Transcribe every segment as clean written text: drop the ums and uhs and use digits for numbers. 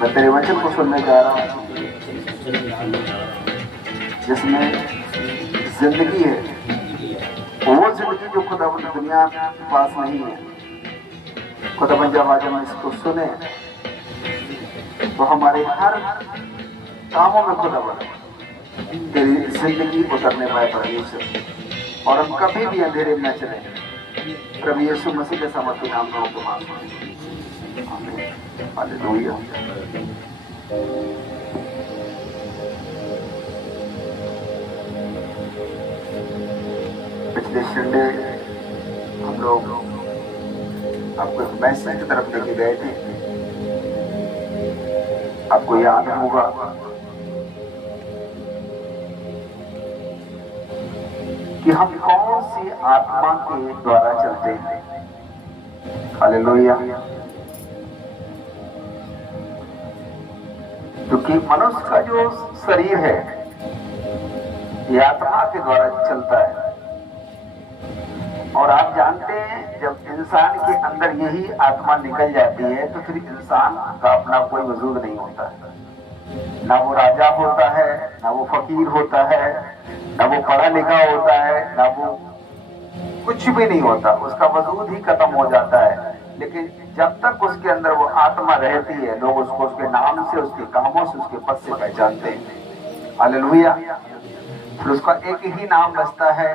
मैं तेरे वचन को सुनने जा रहा हूँ जिसमें जिंदगी है, वो जिंदगी जो खुदावंद दुनिया के पास नहीं है। खुदावंद जब आज हम इसको सुने तो हमारे हर कामों में खुदावंद तेरी जिंदगी उतरने पाए परमेश्वर, और हम कभी भी अंधेरे में न चले। प्रभु यीशु मसीह के समर्थ नाम में आपको मांगता हूं, आमीन, हालेलुया। पिछले संडे हम लोग आपको एक मैसेज की तरफ लेके गए थे। आपको याद होगा कि हम कौन सी आत्मा के द्वारा चलते हैं। हालेलुया। क्योंकि मनुष्य का जो शरीर है ये आत्मा के द्वारा चलता है, और आप जानते हैं जब इंसान के अंदर यही आत्मा निकल जाती है तो फिर इंसान का अपना कोई वजूद नहीं होता है। ना वो राजा होता है, ना वो फकीर होता है, ना वो पढ़ा लिखा होता है, ना वो कुछ भी नहीं होता, उसका वजूद ही खत्म हो जाता है। लेकिन जब तक उसके अंदर वो आत्मा रहती है, लोग उसको उसके नाम से, उसके कामों से, उसके पद से पहचानते हैं। हालेलुया। फिर उसका एक ही नाम बचता है,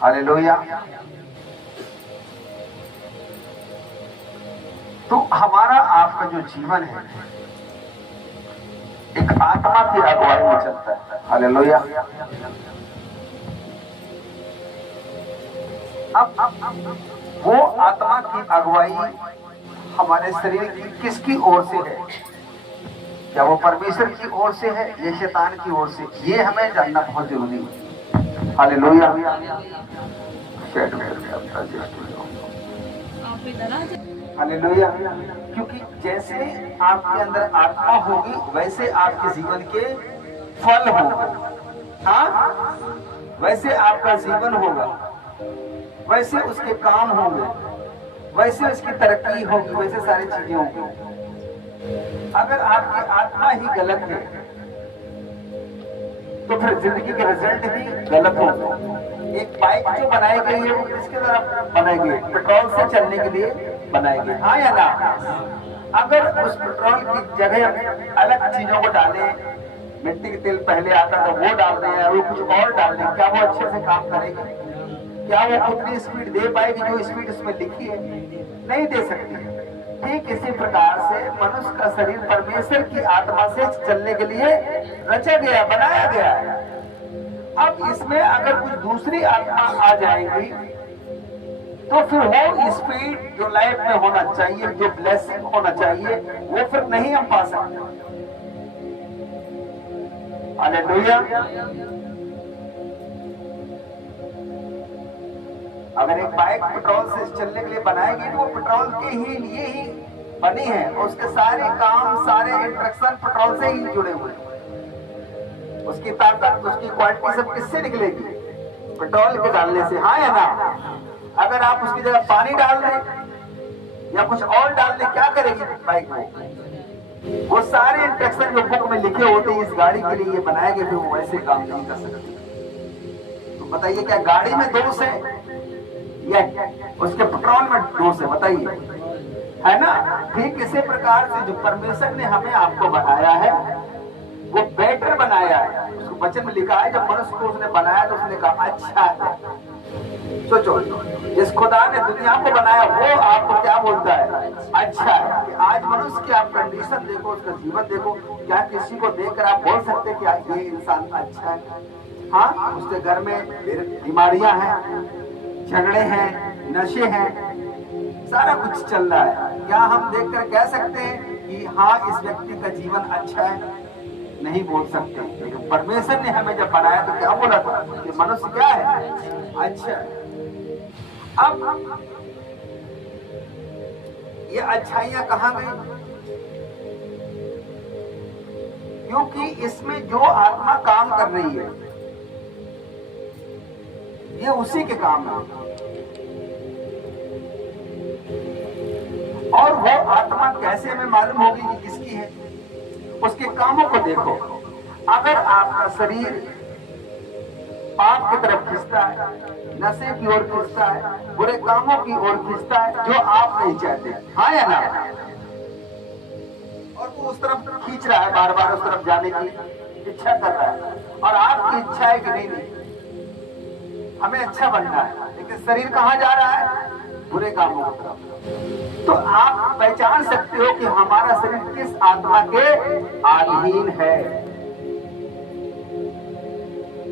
हालेलुया। तो हमारा आपका जो जीवन है एक आत्मा की अगुवाई में चलता है। हालेलुया। अब वो आत्मा की अगुवाई हमारे शरीर की किसकी ओर से है? क्या वो परमेश्वर की ओर से है या शैतान की ओर से? ये हमें जानना बहुत जरूरी है। हालेलुया। हालेलुया। क्योंकि जैसे आपके अंदर आत्मा होगी वैसे आपके जीवन के फल होंगे। हाँ, वैसे आपका जीवन होगा, वैसे उसके काम होंगे, वैसे उसकी तरक्की होगी, वैसे सारी चीजें होंगी। अगर आपकी आत्मा ही गलत है तो फिर जिंदगी के रिजल्ट भी गलत होंगे। एक बाइक जो बनाई गई है वो किसके द्वारा बनाई गई है? पेट्रोल से चलने के लिए बनाई गई, हाँ या ना? अगर उस पेट्रोल की जगह अलग चीजों को डालें, मिट्टी का तेल पहले आता था वो डाल दें या वो कुछ और डाल दें, क्या वो अच्छे से काम करेगी? क्या वो उतनी स्पीड दे पाएगी जो स्पीड उसमें लिखी है? नहीं दे सकती। ठीक इसी प्रकार से मनुष्य का शरीर परमेश्वर की आत्मा से चलने के लिए रचा गया, बनाया गया है। अब इसमें अगर कुछ दूसरी आत्मा आ जाएगी तो फिर वो स्पीड जो लाइफ में होना चाहिए, जो ब्लेसिंग होना चाहिए, वो फिर नहीं हम पा सकते। हालेलुया। अगर एक बाइक पेट्रोल से चलने के लिए बनाएगी तो वो पेट्रोल के ही लिए ही बनी है, और उसके सारे काम, सारे इंस्ट्रक्शन पेट्रोल से ही जुड़े हुए हैं। उसकी ताकत, उसकी क्वालिटी सब किससे निकलेगी? पेट्रोल के डालने से, हाँ या ना? अगर आप उसकी जगह पानी डाल दें या कुछ और डाल दें, क्या करेगी बाइक को? वो सारे इंस्ट्रक्शन जो बुक में लिखे होते हैं इस गाड़ी के लिए बनाए गए थे, वो वैसे काम नहीं कर सकते। तो बताइए क्या गाड़ी में दोष है या उसके पेट्रोल में दोष है? बताइए, है ना? ठीक इसी प्रकार से जो परमेश्वर ने हमें आपको बनाया है वो बेटर बनाया है। उसको वचन में लिखा है जब मनुष्य को उसने बनाया तो उसने कहा अच्छा है। सोचो, जिस खुदा ने दुनिया को बनाया वो आपको क्या बोलता है? अच्छा है। कि आज मनुष्य की आप कंडीशन देखो, उसका जीवन देखो, क्या किसी को देखकर आप बोल सकते क्या ये इंसान अच्छा है? हाँ, उसके घर में बीमारियां हैं, झगड़े हैं, नशे हैं, सारा कुछ चल रहा है। क्या हम देखकर कह सकते हैं कि हाँ इस व्यक्ति का जीवन अच्छा है? नहीं बोल सकते। लेकिन परमेश्वर ने हमें जब बनाया तो क्या बोला था कि मनुष्य क्या है? अच्छा। अब ये अच्छाइयां कहां गई? क्योंकि इसमें जो आत्मा काम कर रही है ये उसी के काम है, और वो आत्मा कैसे हमें मालूम होगी कि किसकी है? उसके कामों को देखो। अगर आपका शरीर पाप की तरफ खिंचता है, नशे की ओर खिंचता है, बुरे कामों की ओर खिंचता है, जो आप नहीं चाहते, हाँ या ना, और वो उस तरफ खींच रहा है, बार बार उस तरफ जाने की इच्छा कर रहा है, और आपकी इच्छा है कि नहीं नहीं हमें अच्छा बनना है, लेकिन शरीर कहाँ जा रहा है? बुरे कामों की तरफ। तो आप पहचान सकते हो कि हमारा शरीर किस आत्मा के अधीन है।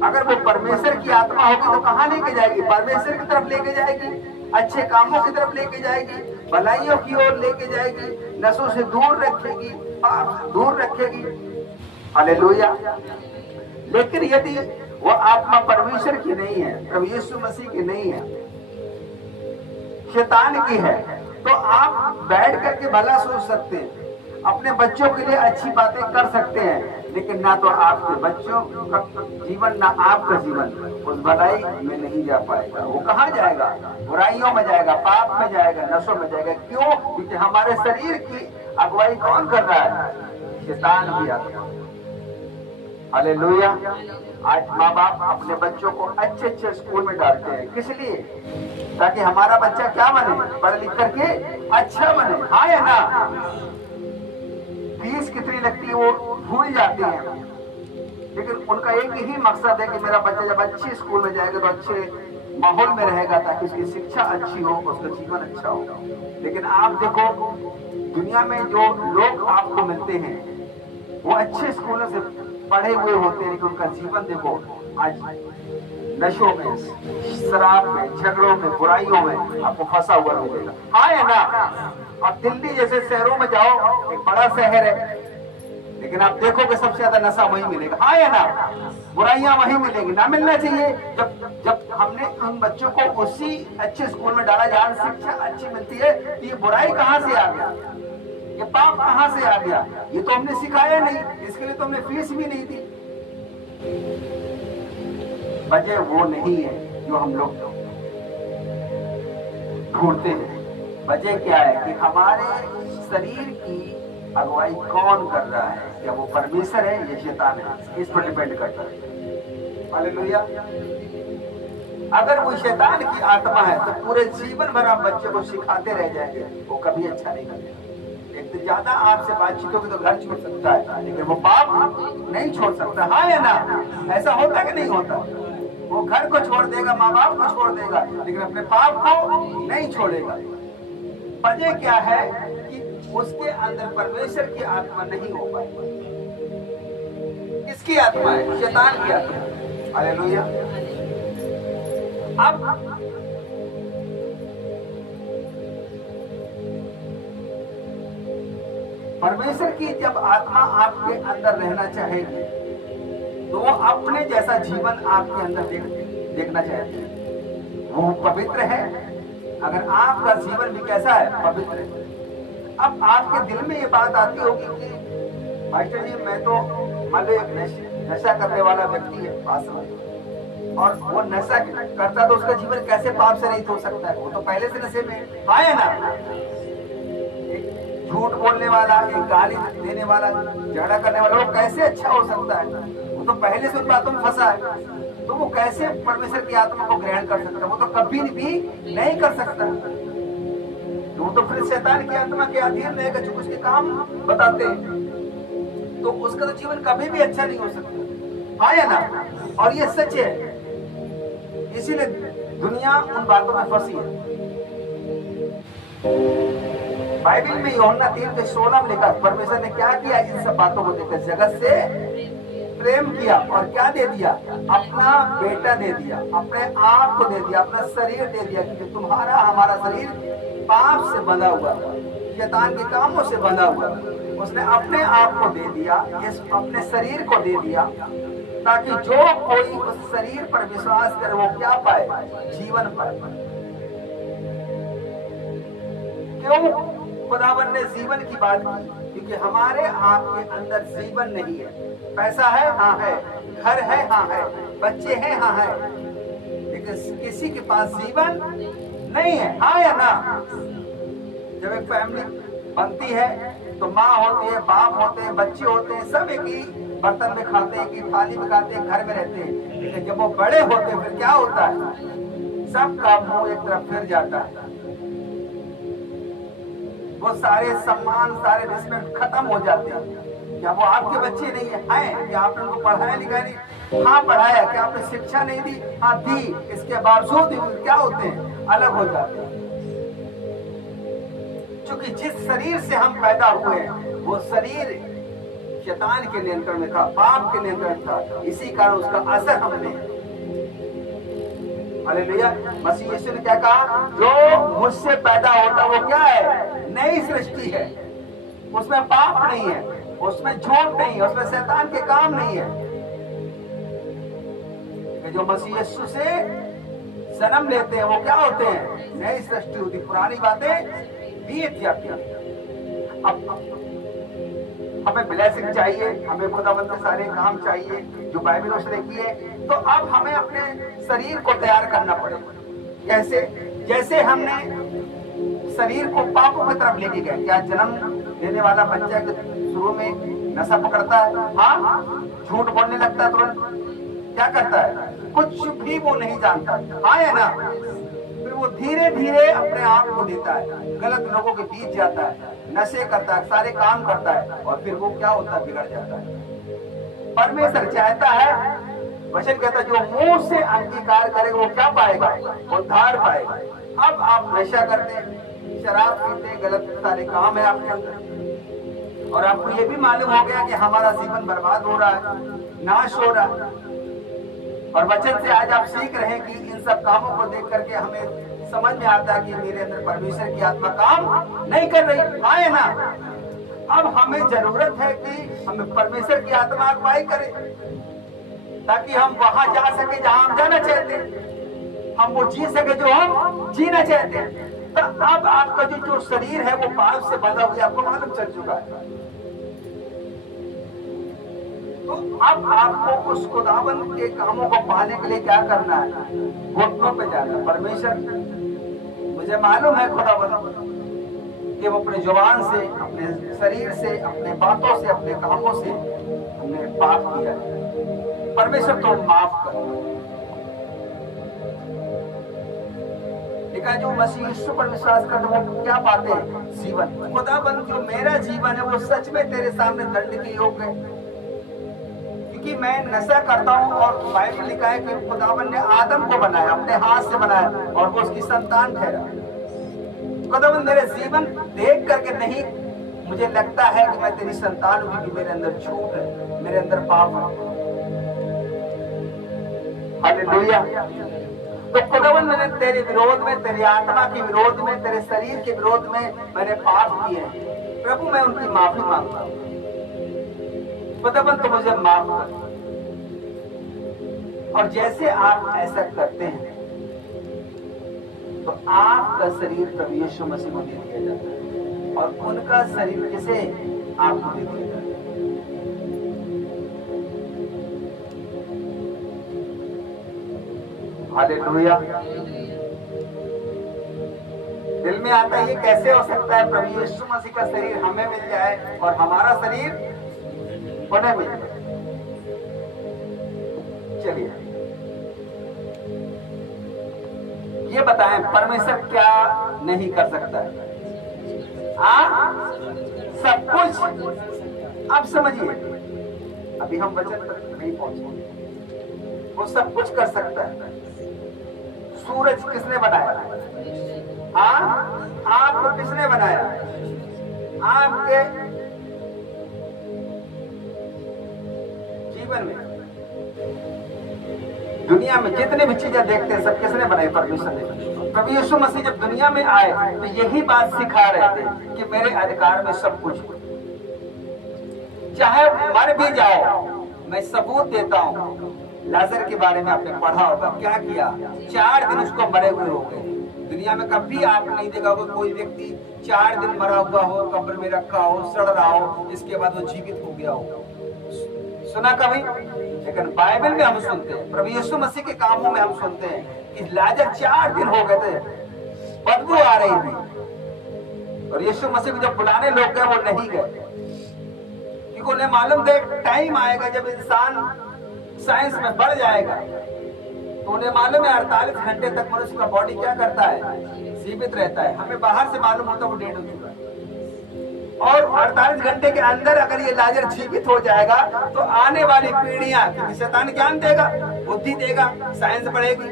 अगर वो परमेश्वर की आत्मा होगी तो कहाँ लेके जाएगी? परमेश्वर की तरफ लेके जाएगी, अच्छे कामों की तरफ लेके जाएगी, भलाइयों की ओर लेके जाएगी, नशों से दूर रखेगी, पाप से दूर रखेगी। हालेलुया। लेकिन यदि वो आत्मा परमेश्वर की नहीं है, प्रभु यीशु मसीह की नहीं है, शैतान की है, तो आप बैठ करके भला सोच सकते हैं, अपने बच्चों के लिए अच्छी बातें कर सकते हैं, लेकिन ना तो आपके बच्चों का जीवन ना आपका जीवन उस भलाई में नहीं जा पाएगा। वो कहाँ जाएगा? बुराइयों में जाएगा, पाप में जाएगा, नशों में जाएगा। क्यों? क्योंकि हमारे शरीर की अगुवाई कौन कर रहा है? शैतान भी आता है। हालेलुया। आज माँ बाप अपने बच्चों को अच्छे अच्छे स्कूल में डालते हैं, किस लिए? ताकि हमारा बच्चा क्या बने? पढ़ लिख करके अच्छा बने, हाँ या ना? फीस कितनी लगती है वो भूल जाते हैं, लेकिन उनका एक ही मकसद है कि मेरा बच्चा जब अच्छे स्कूल में जाएगा तो अच्छे माहौल में रहेगा, ताकि उसकी शिक्षा अच्छी हो, उसका जीवन अच्छा हो। लेकिन आप देखो, दुनिया में जो लोग आपको मिलते हैं वो अच्छे स्कूलों से पढ़े हुए होते हैं, लेकिन उनका जीवन देखो आज नशों में, शराब में, झगड़ों में, बुराइयों में आपको फंसा हुआ मिलेगा, हाँ या ना? और दिल्ली जैसे शहरों में जाओ, एक बड़ा शहर है, लेकिन आप देखोगे सबसे ज्यादा नशा वहीं मिलेगा, हाँ या ना? बुराइयां वहीं मिलेगी। ना मिलना चाहिए। जब हमने उन बच्चों को उसी अच्छे स्कूल में डाला जहाँ शिक्षा अच्छी मिलती है, तो ये बुराई कहाँ से आ गया? ये पाप कहाँ से आ गया? ये तो हमने सिखाया नहीं, इसके लिए तो हमने फीस भी नहीं दी। वजह वो नहीं है जो हम लोग ढूंढते हैं। वजह क्या है कि हमारे शरीर की अगुवाई कौन कर रहा है? क्या वो परमेश्वर है या शैतान है? इस पर डिपेंड करता है। हालेलुया। अगर वो शैतान की आत्मा है तो पूरे जीवन भर आप बच्चे को सिखाते रह जाएंगे, वो कभी अच्छा नहीं करेगा। एक तो ज्यादा आपसे बातचीत होगी तो घर छोड़ सकता है, लेकिन वो पाप नहीं छोड़ सकता, हाँ या ना? ऐसा होता कि नहीं होता? वो घर को छोड़ देगा, माँ बाप को छोड़ देगा, लेकिन अपने पाप को नहीं छोड़ेगा। वजह क्या है कि उसके अंदर परमेश्वर की आत्मा नहीं हो पाएगी। किसकी आत्मा है? शैतान की आत्मा। हालेलुया। अब परमेश्वर की जब आत्मा आपके अंदर रहना चाहेगी तो वो अपने जैसा जीवन आपके अंदर देखना चाहती है। वो पवित्र है। अगर आपका जीवन भी कैसा है? पवित्र है। अब आपके दिल में ये बात आती होगी कि मास्टर जी, मैं तो मान लो एक नशा करने वाला व्यक्ति है पास में, और वो नशा करता तो उसका जीवन कैसे पाप से रहित हो सकता है? वो तो पहले से नशे में आया ना। झूठ बोलने वाला, एक गाली देने वाला, झगड़ा करने वाला, वो कैसे अच्छा हो सकता है? वो तो पहले से उन बातों में फंसा है। तो वो कैसे परमेश्वर की आत्मा को ग्रहण कर सकता है? वो तो कभी भी नहीं कर सकता। तो वो तो फिर शैतान की आत्मा के अधीन रहेगा, जो उसके काम बताते हैं, तो उसका तो जीवन कभी भी अच्छा नहीं हो सकता, हाँ या ना? और ये सच है। इसीलिए दुनिया उन बातों में फंसी है। बाइबल में यूहन्ना 3:16 में लिखा, परमेश्वर ने क्या किया? इन सब बातों को देखकर जगत से प्रेम किया और क्या दे दिया? अपना बेटा दे दिया, अपने आप को दे दिया, अपना शरीर दे दिया, क्योंकि तुम्हारा हमारा शरीर पाप से बंधा हुआ, शैतान के कामों से बंधा हुआ। उसने अपने आप को दे दिया, इस अपने शरीर को दे दिया, ताकि जो कोई उस शरीर पर विश्वास करे वो क्या पाए? जीवन पाए। क्यों खुदावन ने जीवन की बात की? क्योंकि हमारे आपके अंदर जीवन नहीं है। पैसा है, हाँ है, घर है, हाँ है, बच्चे हैं, हाँ है, लेकिन किसी के पास जीवन नहीं है, हाँ या ना? जब एक फैमिली बनती है तो माँ होती है, बाप होते हैं, बच्चे होते हैं, सब एक ही बर्तन में खाते हैं, एक ही थाली में खाते हैं, घर में रहते हैं। लेकिन जब वो बड़े होते हैं फिर क्या होता है, सबका मुंह एक तरफ फिर जाता है, वो सारे सम्मान, सारे रिस्पेक्ट खत्म हो जाते हैं। क्या वो आपके बच्चे नहीं है? क्या आपने उनको पढ़ाया लिखाया नहीं? हाँ पढ़ाया। क्या आपने शिक्षा नहीं दी? हाँ दी। इसके बावजूद क्या होते हैं, अलग हो जाते हैं। क्योंकि जिस शरीर से हम पैदा हुए वो शरीर शैतान के नियंत्रण में था, पाप के नियंत्रण था, इसी कारण उसका असर हमने। हालेलुया। मसीह यीशु ने क्या कहा, जो मुझसे पैदा होता वो क्या है, नई सृष्टि है, उसमें पाप नहीं है, उसमें झूठ नहीं है, उसमें शैतान के काम नहीं है। जो मसीह यीशु से जन्म लेते हैं वो क्या होते हैं, नई सृष्टि होती, पुरानी बातें बीत जाती है। अब हमें ब्लेसिंग चाहिए, हमें खुदावंद के सारे काम चाहिए जो बाइबल में उसने किए, तो अब हमें अपने शरीर को तैयार करना पड़ेगा। कैसे? जैसे हमने शरीर को पापों की तरफ लेके गए। क्या जन्म लेने वाला बच्चा के शुरू में नशा पकड़ता है? हाँ, झूठ बोलने लगता है तुरंत। क्या करता है? कुछ भी वो नहीं जानता, हाँ है ना? फिर वो धीरे धीरे अपने आप को देता है, गलत लोगों के बीच जाता है, नशे करता है, सारे काम करता है, और फिर वो क्या होता है, बिगड़ जाता है। परमेश्वर चाहता है, वचन कहता है, जो मुंह से अंगीकार करेगा वो क्या पाएगा, उद्धार पाएगा। अब आप नशा करते हैं, शराब पीते हैं, गलत सारे काम है आपके अंदर, और आपको ये भी मालूम हो गया कि हमारा जीवन बर्बाद हो रहा है, नाश हो रहा है। और वचन से आज आप सीख रहे हैं कि इन सब कामों को देख करके हमें समझ में आता है कि मेरे अंदर परमेश्वर की आत्मा काम नहीं कर रही, हाँ है ना? अब हमें जरूरत है कि हमें परमेश्वर की आत्मा अगुवाई करे, ताकि हम वहां जा सके जहां हम जाना चाहते हैं, हम वो जी सके जो हम जीना चाहते हैं। तो अब आपका जो शरीर है वो पाप से बंधा हुआ, आपको मालूम चल चुका है। तो अब आपको उस खुदावंद के कामों को पाने के लिए क्या करना है, घुटनों पे जाना। परमेश्वर, मुझे मालूम है खुदावंद कि वो अपने जुबान से, अपने शरीर से, अपने बातों से, अपने कामों से हमने पाप किया है। परमेश्वर तो माफ कर। देखा, जो मसीह यीशु पर विश्वास करते वो क्या पाते हैं, जीवन। खुदावंद, जो मेरा जीवन है वो सच में तेरे सामने दंड के योग्य है, कि मैं नशा करता हूं। और बाइबल लिखा है कि खुदावन ने आदम को बनाया, अपने हाथ से बनाया, और वो उसकी संतान ठहरा। खुदावन, मेरे जीवन देख करके नहीं मुझे लगता है कि मैं तेरी संतान हूं, कि मेरे अंदर झूठ है, मेरे अंदर पाप है। हालेलुया। तो खुदावन, मैंने तेरे विरोध में, तेरी आत्मा के विरोध में, तेरे शरीर के विरोध में मैंने पाप किए हैं। प्रभु, मैं उनकी माफी मांगता हूं। खुदावन, तो मुझे माफ कर। और जैसे आप ऐसा करते हैं तो आपका शरीर प्रभु यीशु मसीह को दे दिया जाता है, और उनका शरीर किसे, आपको दे दिया जाता है। हालेलुया। दिल में आता है, ये कैसे हो सकता है, प्रभु यीशु मसीह का शरीर हमें मिल जाए और हमारा शरीर उन्हें मिल जाए। चलिए ये बताएं, परमेश्वर क्या नहीं कर सकता है? सब कुछ। अब समझिए, अभी हम वचन तक नहीं पहुंचे। वो सब कुछ कर सकता है। सूरज किसने बनाया? आपको किसने बनाया? आपके जीवन में, दुनिया में जितने भी चीजें देखते हैं सब किसने बनाई? परमेश्वर ने। प्रभु यीशु मसीह जब दुनिया में आए तो यही बात सिखा रहे थे कि मेरे अधिकार में सब कुछ, चाहे मर भी जाओ मैं सबूत देता हूँ। लाजर के बारे में आपने पढ़ा होगा, क्या किया? 4 दिन उसको मरे हुए हो गए। दुनिया में कभी आप नहीं देखा होगा कोई व्यक्ति 4 दिन मरा हुआ हो, कब्र में रखा हो, सड़ रहा हो, इसके बाद वो जीवित हो गया हो। सुना कभी? लेकिन बाइबल में हम सुनते हैं, प्रभु यीशु मसीह के कामों में हम सुनते हैं कि लाजर 4 दिन हो गए थे, बदबू आ रही थी, और यीशु मसीह को जब बुलाने लोग गए वो नहीं गए, क्योंकि उन्हें मालूम था एक टाइम आएगा जब इंसान साइंस में बढ़ जाएगा तो उन्हें मालूम है 48 घंटे तक मनुष्य का बॉडी क्या करता है, जीवित रहता है। हमें बाहर से मालूम होता है वो डेड हो चुका है, और 48 घंटे के अंदर अगर ये लाजर जीवित हो जाएगा तो आने वाली पीढ़ियां, क्योंकि शैतान ज्ञान देगा, बुद्धि देगा, साइंस बढ़ेगी,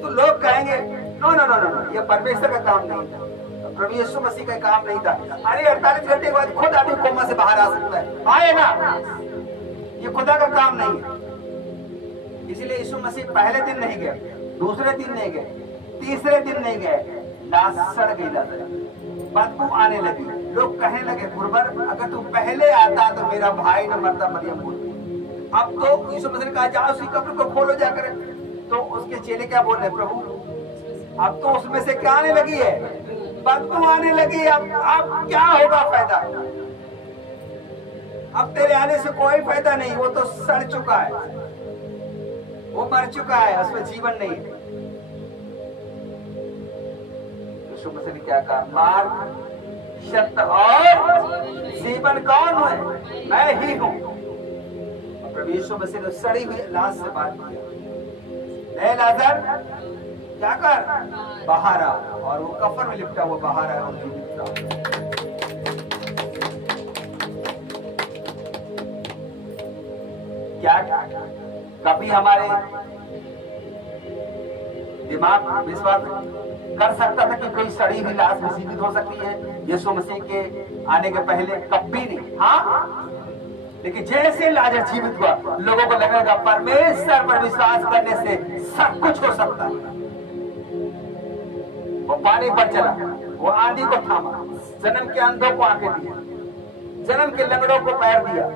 तो लोग कहेंगे नो नो नो नो, ये परमेश्वर का काम नहीं था, प्रभु यीशु मसीह का काम नहीं था। अरे 48 घंटे के बाद खुद आदमी कोमा से बाहर आ सकता है, आए ना, ये खुदा का काम नहीं है। इसलिए यीशु मसीह पहले दिन नहीं गए, दूसरे दिन नहीं गए, तीसरे दिन नहीं गए, लाश सड़ गई, बदबू आने लगी। लोग कहने लगे गुरबर अगर तू पहले आता तो मेरा भाई न मरता, मरियम बोल। अब तो यीशु मसीह ने कहा जाओ उसकी कब्र को खोलो जाकर, तो उसके चेले क्या बोल रहे, प्रभु अब तो उसमें से क्या आने लगी है, बदबू आने लगी, अब क्या होगा फायदा, अब तेरे आने से कोई फायदा नहीं, वो तो सड़ चुका है, वो मर चुका है, उसमें जीवन नहीं है। यीशु मसीह ने क्या कहा, मार्ग सत्य और जीवन कौन है, मैं ही हूं। प्रभु यीशु मसीह ने सड़ी हुई लाश से बात किया, लाजर क्या कर, बाहर आ, और वो कफन में लिपटा हुआ बाहर आया और जीवित रहा। क्या कभी हमारे दिमाग विश्वास कर सकता था कि कोई सड़ी हुई लाश में जीवित हो सकती है यीशु मसीह के आने के पहले? कभी नहीं। हाँ, लेकिन जैसे लाजर जीवित हुआ लोगों को लगेगा परमेश्वर पर विश्वास करने से सब कुछ हो सकता है। वो पानी पर चला, वो आंधी को थामा, जन्म के अंधों को आंखें दिया, जन्म के लंगड़ों को पैर दिया,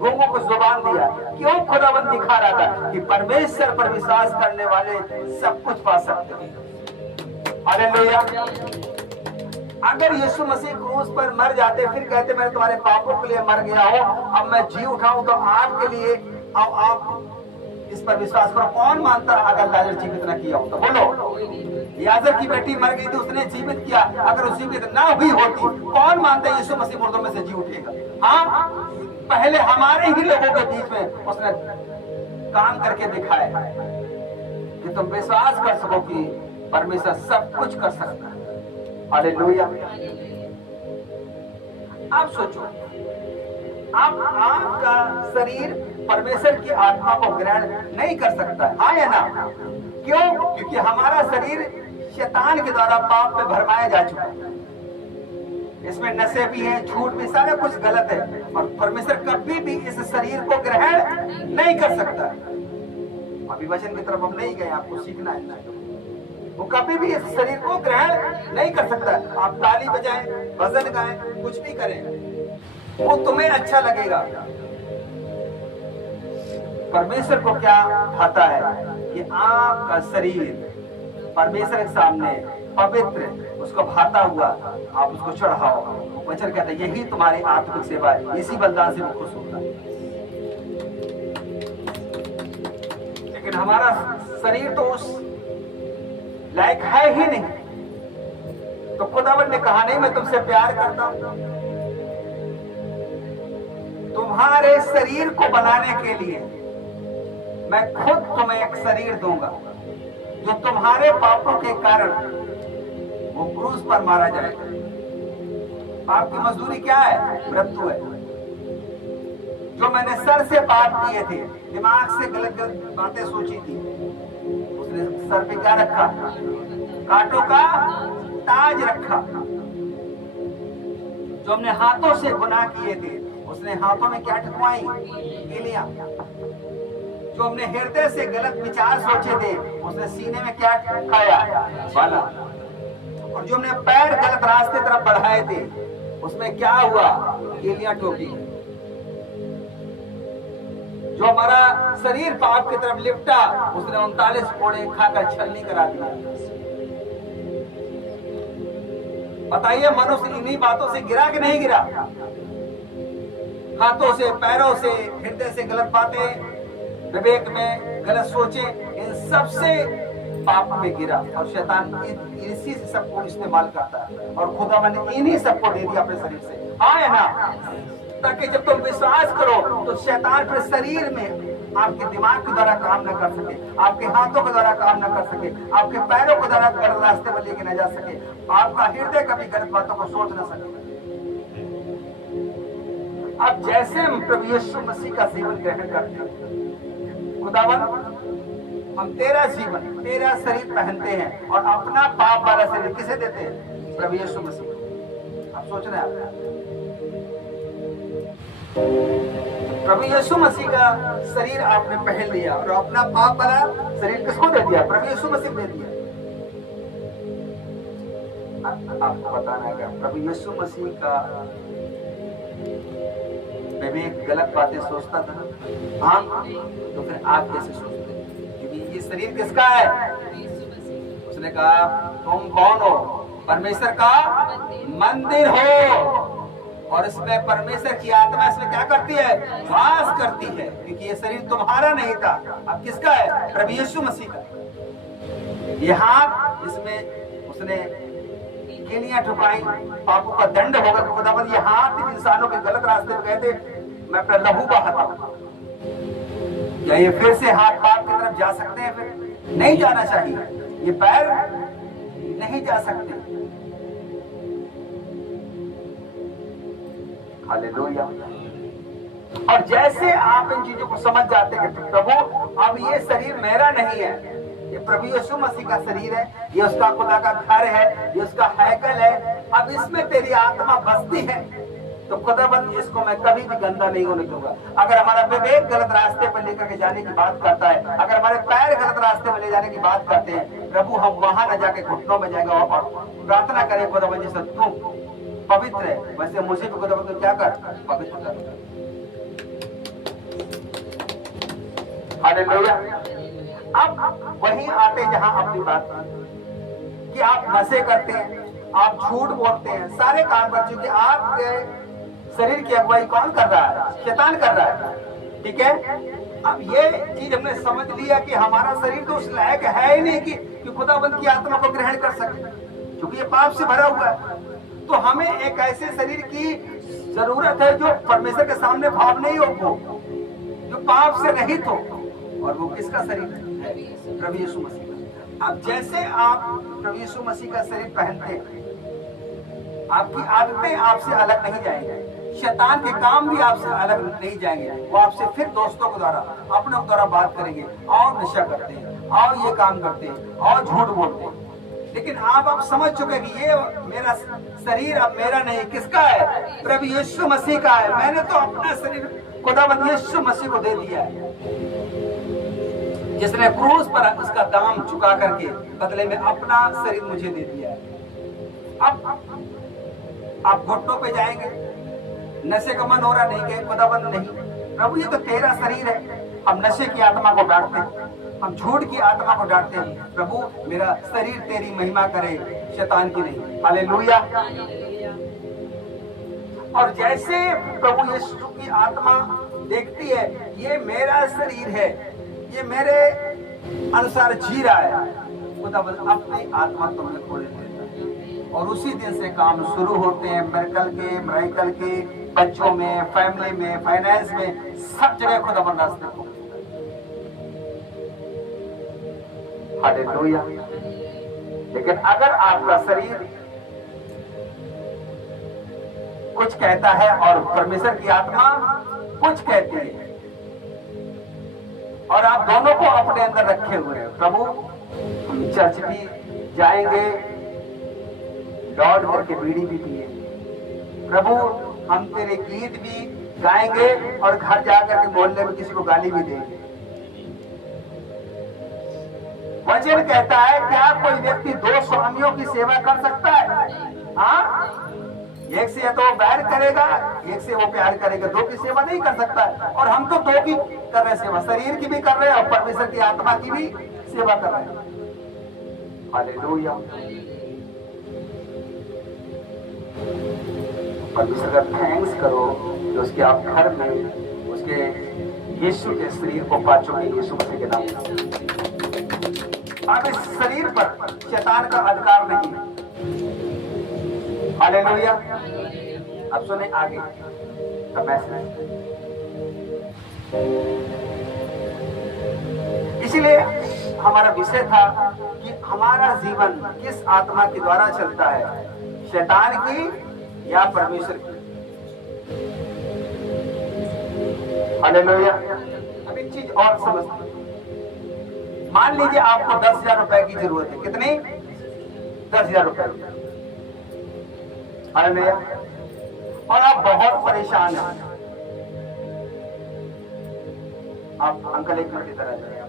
गूंगों को जुबान दिया। क्यों? खुदावंद दिखा रहा था कि परमेश्वर पर विश्वास करने वाले सब कुछ पा सकते हैं। हालेलुया। अगर यीशु मसीह क्रूस पर मर जाते फिर कहते मैं तुम्हारे पापों के लिए मर गया हूं, अब मैं जी उठाऊं तो आपके लिए, अब आप इस पर विश्वास करो। कौन मानता अगर लाजर जीवित न किया होता? बोलो। याजर की बेटी मर गई थी, उसने जीवित किया, अगर वो जीवित ना हुई होती कौन मानता यीशु मसीह मुर्दों में से जी उठेगा? हाँ, पहले हमारे ही लोगों के बीच में उसने काम करके दिखाया कि तुम विश्वास कर सको कि परमेश्वर सब कुछ कर सकता है। हालेलुया। आप सोचो, आपका शरीर परमेश्वर की आत्मा को ग्रहण नहीं कर सकता है, हाँ या ना? क्यों? क्योंकि हमारा शरीर शैतान के द्वारा पाप में भरमाया जा चुका है। इसमें नशे भी हैं, झूठ भी, सारा कुछ गलत है, और परमेश्वर कभी भी इस शरीर को ग्रहण नहीं कर सकता। अभी वचन की तरफ हम नहीं गए, आपको सीखना है। वो कभी भी इस शरीर को ग्रहण नहीं कर सकता। आप ताली बजाएं, भजन गाएं, कुछ भी करें, वो तुम्हें अच्छा लगेगा। परमेश्वर को क्या भाता है कि आपका शरीर परमेश्वर के सामने पवित्र, उसको भाता हुआ आप उसको चढ़ाओ। वचन कहता है यही तुम्हारी आत्मिक सेवा है, इसी बलिदान से वो खुश होता है। लेकिन हमारा शरीर तो उस लायक है ही नहीं। तो खुदावंद ने कहा नहीं मैं तुमसे प्यार करता हूं, तुम्हारे शरीर को बनाने के लिए मैं खुद तुम्हें एक शरीर दूंगा जो तुम्हारे पापों के कारण वो क्रूस पर मारा जाएगा। पाप की मजदूरी क्या है? मृत्यु है। जो मैंने सर से पाप किए थे, दिमाग से गलत गलत बातें सोची थी, उसने सर पे क्या रखा? कांटों का ताज रखा। जो हमने हाथों से गुनाह किए थे, उसने हाथों में क्या ठकवाई? कीलियां। जो हमने हृदय से गलत विचार सोचे थे, उसने सीने में क्या ठकाया? बाला। और जो हमने पैर गलत रास्ते तरफ बढ़ाए थे, उसमें क्या हुआ? कीलियां ठोकी। जो हमारा शरीर पाप की तरफ लिपटा, उसने 39 कोड़े खाकर छलनी करा दिया। बताइए, मनुष्य इन्हीं बातों से गिरा कि नहीं गिरा? हाथों से, पैरों से, हृदय से गलत बातें, विवेक में गलत सोचे, इन सब से पाप में गिरा और शैतान इसी से सबको इस्तेमाल करता है और खुदावन ने इन्हीं सबको दे दिया अपने शरीर से। हाँ है ना, ताकि जब तुम विश्वास करो तो शैतान फिर शरीर में आपके दिमाग के द्वारा काम न कर सके, आपके हाथों के द्वारा काम न कर सके, आपके पैरों के द्वारा गलत रास्ते पर लेके न जा सके, आपका हृदय कभी गलत बातों को सोच न सके। अब जैसे हम प्रभु यीशु मसीह का जीवन ग्रहण करते हैं, खुदावन हम तेरा जीवन, तेरा शरीर पहनते हैं और अपना पाप वाला शरीर किसे देते हैं? प्रभु यीशु मसीह। आप सोच रहे हैं, प्रभु यीशु मसीह का शरीर आपने पहन लिया और अपना पाप वाला शरीर किसको दे दिया? प्रभु यीशु मसीह दे दिया। आपको बताना है प्रभु यीशु मसीह का विवेक गलत बातें सोचता था हाँ, तो फिर आप कैसे सोचते? क्योंकि ये शरीर किसका है? उसने कहा तुम कौन हो? परमेश्वर का मंदिर हो और इसमें परमेश्वर की आत्मा इसमें क्या करती है? वास करती है। क्योंकि ये शरीर तुम्हारा नहीं था, अब किसका है? प्रभु यीशु मसीह का। ये हाथ, इसमें उसने गिलियां ठुकाई, पापों का दंड होगा। खुदावंद ये हाथ इंसानों के गलत रास्ते पे गए थे, मैं अपना लहू बहाता हूं। क्या ये फिर से हाथ पाप की तरफ जा सकते हैं? फिर नहीं जाना चाहिए। ये पैर नहीं जा सकते। हालेलुया। और जैसे आप इन चीजों को समझ जाते हैं कि प्रभु अब ये शरीर मेरा नहीं है, ये प्रभु यीशु मसीह का शरीर है, ये उसका खुदा का घर है, ये उसका हैकल है, अब इसमें तेरी आत्मा बसती है, तो खुदाबंद इसको मैं कभी भी गंदा नहीं होने दूंगा। अगर हमारा विवेक गलत रास्ते पर लेकर के जाने की बात करता है, अगर हमारे पैर गलत रास्ते पर ले जाने की बात करते हैं, प्रभु हम वहां न जाके घुटनों में जाएगा और प्रार्थना करें खुदाबंद जैसे तू पवित्र है वैसे मुझे भी खुदाबंद क्या कर पवित्र कर। हालेलुया। अब वहीं आते जहां अपनी बात कि आप नशे करते हैं, आप झूठ बोलते हैं, सारे काम कर चुके, आपके शरीर की अगुवाई कौन कर रहा है? शैतान कर रहा है। ठीक है, अब ये चीज हमने समझ लिया कि हमारा शरीर तो उस लायक है ही नहीं कि खुदाबंद की आत्मा को ग्रहण कर सके, क्योंकि ये पाप से भरा हुआ है। तो हमें एक ऐसे शरीर की जरूरत है जो परमेश्वर के सामने भाव नहीं हो, जो पाप से रहित हो, और वो किसका शरीर है? प्रभु यीशु मसीह का। अब जैसे आप प्रभु यीशु मसीह का शरीर पहनते हैं, आपकी आदतें आपसे अलग नहीं जाएंगी, शैतान के काम भी आपसे अलग नहीं जाएंगे। वो आपसे फिर दोस्तों के द्वारा, अपने द्वारा बात करेंगे, और नशा करते हैं, और ये काम करते हैं, और झूठ बोलते हैं। लेकिन आप अब समझ चुके कि ये मेरा शरीर अब मेरा नहीं, किसका है? प्रभु यीशु मसीह का है। मैंने तो अपना शरीर खुदावंद यीशु मसीह को दे दिया है, जिसने क्रूस पर उसका दाम चुका करके बदले में अपना शरीर मुझे दे दिया है। अब आप घुटनों पे जाएंगे, नशे का मन हो रहा, नहीं कहे खुदाबंद नहीं, प्रभु ये तो तेरा शरीर है। हम नशे की आत्मा को डांटते हैं, हम झूठ की आत्मा को डांटते हैं, प्रभु मेरा शरीर तेरी महिमा करे, शैतान की नहीं। हालेलुया। और जैसे प्रभु यीशु की आत्मा देखती है ये मेरा शरीर है, ये मेरे अनुसार जी रहा है, खुदाबंद अपनी आत्मा तुम्हें खोले देता है। और उसी दिन से काम शुरू होते हैं, मेरिकल के बच्चों में, फैमिली में, फाइनेंस में, सब जगह खुदाबंद रास्ते को। हालेलुया। लेकिन अगर आपका शरीर कुछ कहता है और परमेश्वर की आत्मा कुछ कहती है, और आप दोनों को अपने अंदर रखे हुए हैं, प्रभु हम चर्च भी जाएंगे, लौट करके बीड़ी भी पिए, प्रभु हम तेरे गीत भी गाएंगे और घर जाकर के मोहल्ले में किसी को गाली भी देंगे। वचन कहता है क्या कोई व्यक्ति दो स्वामियों की सेवा कर सकता है? हाँ, एक से तो बैर करेगा, एक से वो प्यार करेगा, दो की सेवा नहीं कर सकता है। और हम तो दो की कर रहे हैं सेवा, शरीर की भी कर रहे हैं और परमेश्वर की आत्मा की भी सेवा कर रहे हैं। हालेलुया। परमेश्वर का थैंक्स करो कि उसके आप घर में उसके यीशु के शरीर को पा चुके, यीशु मसीह के नाम में। अब इस शरीर पर शैतान का अधिकार नहीं है। हालेलुया। अब सुने आगे का मैसेज। इसीलिए हमारा विषय था कि हमारा जीवन किस आत्मा के द्वारा चलता है, शैतान की या परमेश्वर की। हालेलुया। अब एक चीज और समझते, मान लीजिए आपको 10,000 रुपए की जरूरत है। कितनी? 10,000 रुपए। हालेलुया। और आप बहुत परेशान हैं। आप अंकल एक मिनट इधर आ जाइए,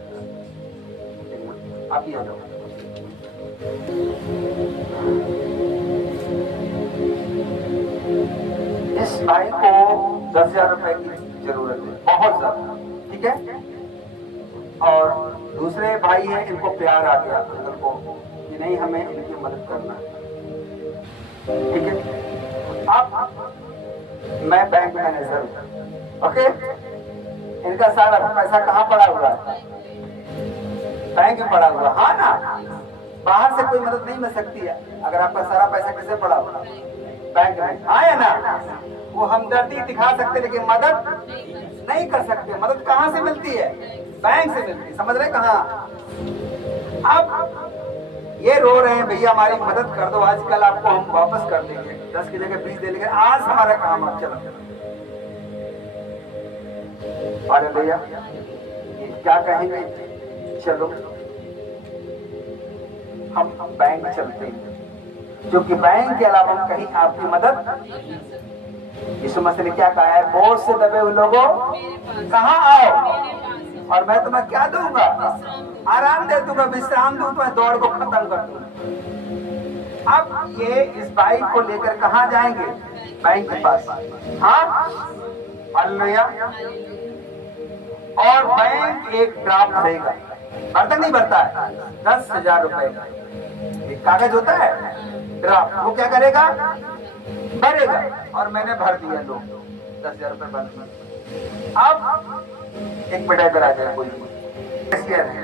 आप ही आ जाओ। इस भाई को 10,000 रुपए की जरूरत है, बहुत ज्यादा, ठीक है। और दूसरे भाई हैं, इनको प्यार आ गया अंकल को कि नहीं हमें इनकी मदद करना है, ठीक है। अब मैं बैंक मैनेजर हूँ, ओके। इनका सारा पैसा कहाँ पड़ा हुआ है? बैंक में पड़ा हुआ। हाँ ना, बाहर से कोई मदद नहीं मिल सकती है अगर आपका सारा पैसा किसे पड़ा हुआ? बैंक में। हाँ या ना? वो हमदर्दी दिखा सकते लेकिन मदद नहीं कर सकते। मदद कहाँ से मिलती है? बैंक से मिलती है। समझ रहे कहाँ? अब ये रो रहे हैं भैया हमारी मदद कर दो, आजकल आपको हम वापस कर देंगे, 10 की जगह 20 दे लेंगे, आज हमारा काम आप चला। अरे भैया ये क्या कहेंगे? चलो हम बैंक चलते हैं, क्योंकि बैंक के अलावा हम कहीं आपकी मदद। यीशु मसीह ने क्या कहा है? बोझ से दबे हुए लोगों कहाँ आओ और मैं तुम्हें क्या दूंगा? आराम दे दूंगा, विश्राम दूंगा, तुम्हें दौड़ को खत्म कर दूंगा। अब ये इस बाइक को लेकर कहाँ जाएंगे? बैंक के पास। हाँ, हालेलुया। और बैंक एक ड्राफ्ट भरेगा, भरता नहीं भरता है, 10,000 रुपए का एक कागज होता है ड्राफ्ट। वो क्या करेगा? भरेगा। और मैंने भर दिया, लोग 10,000 रुपए भर। अब एक मिनट इधर आ जाए, कोई कैशियर है,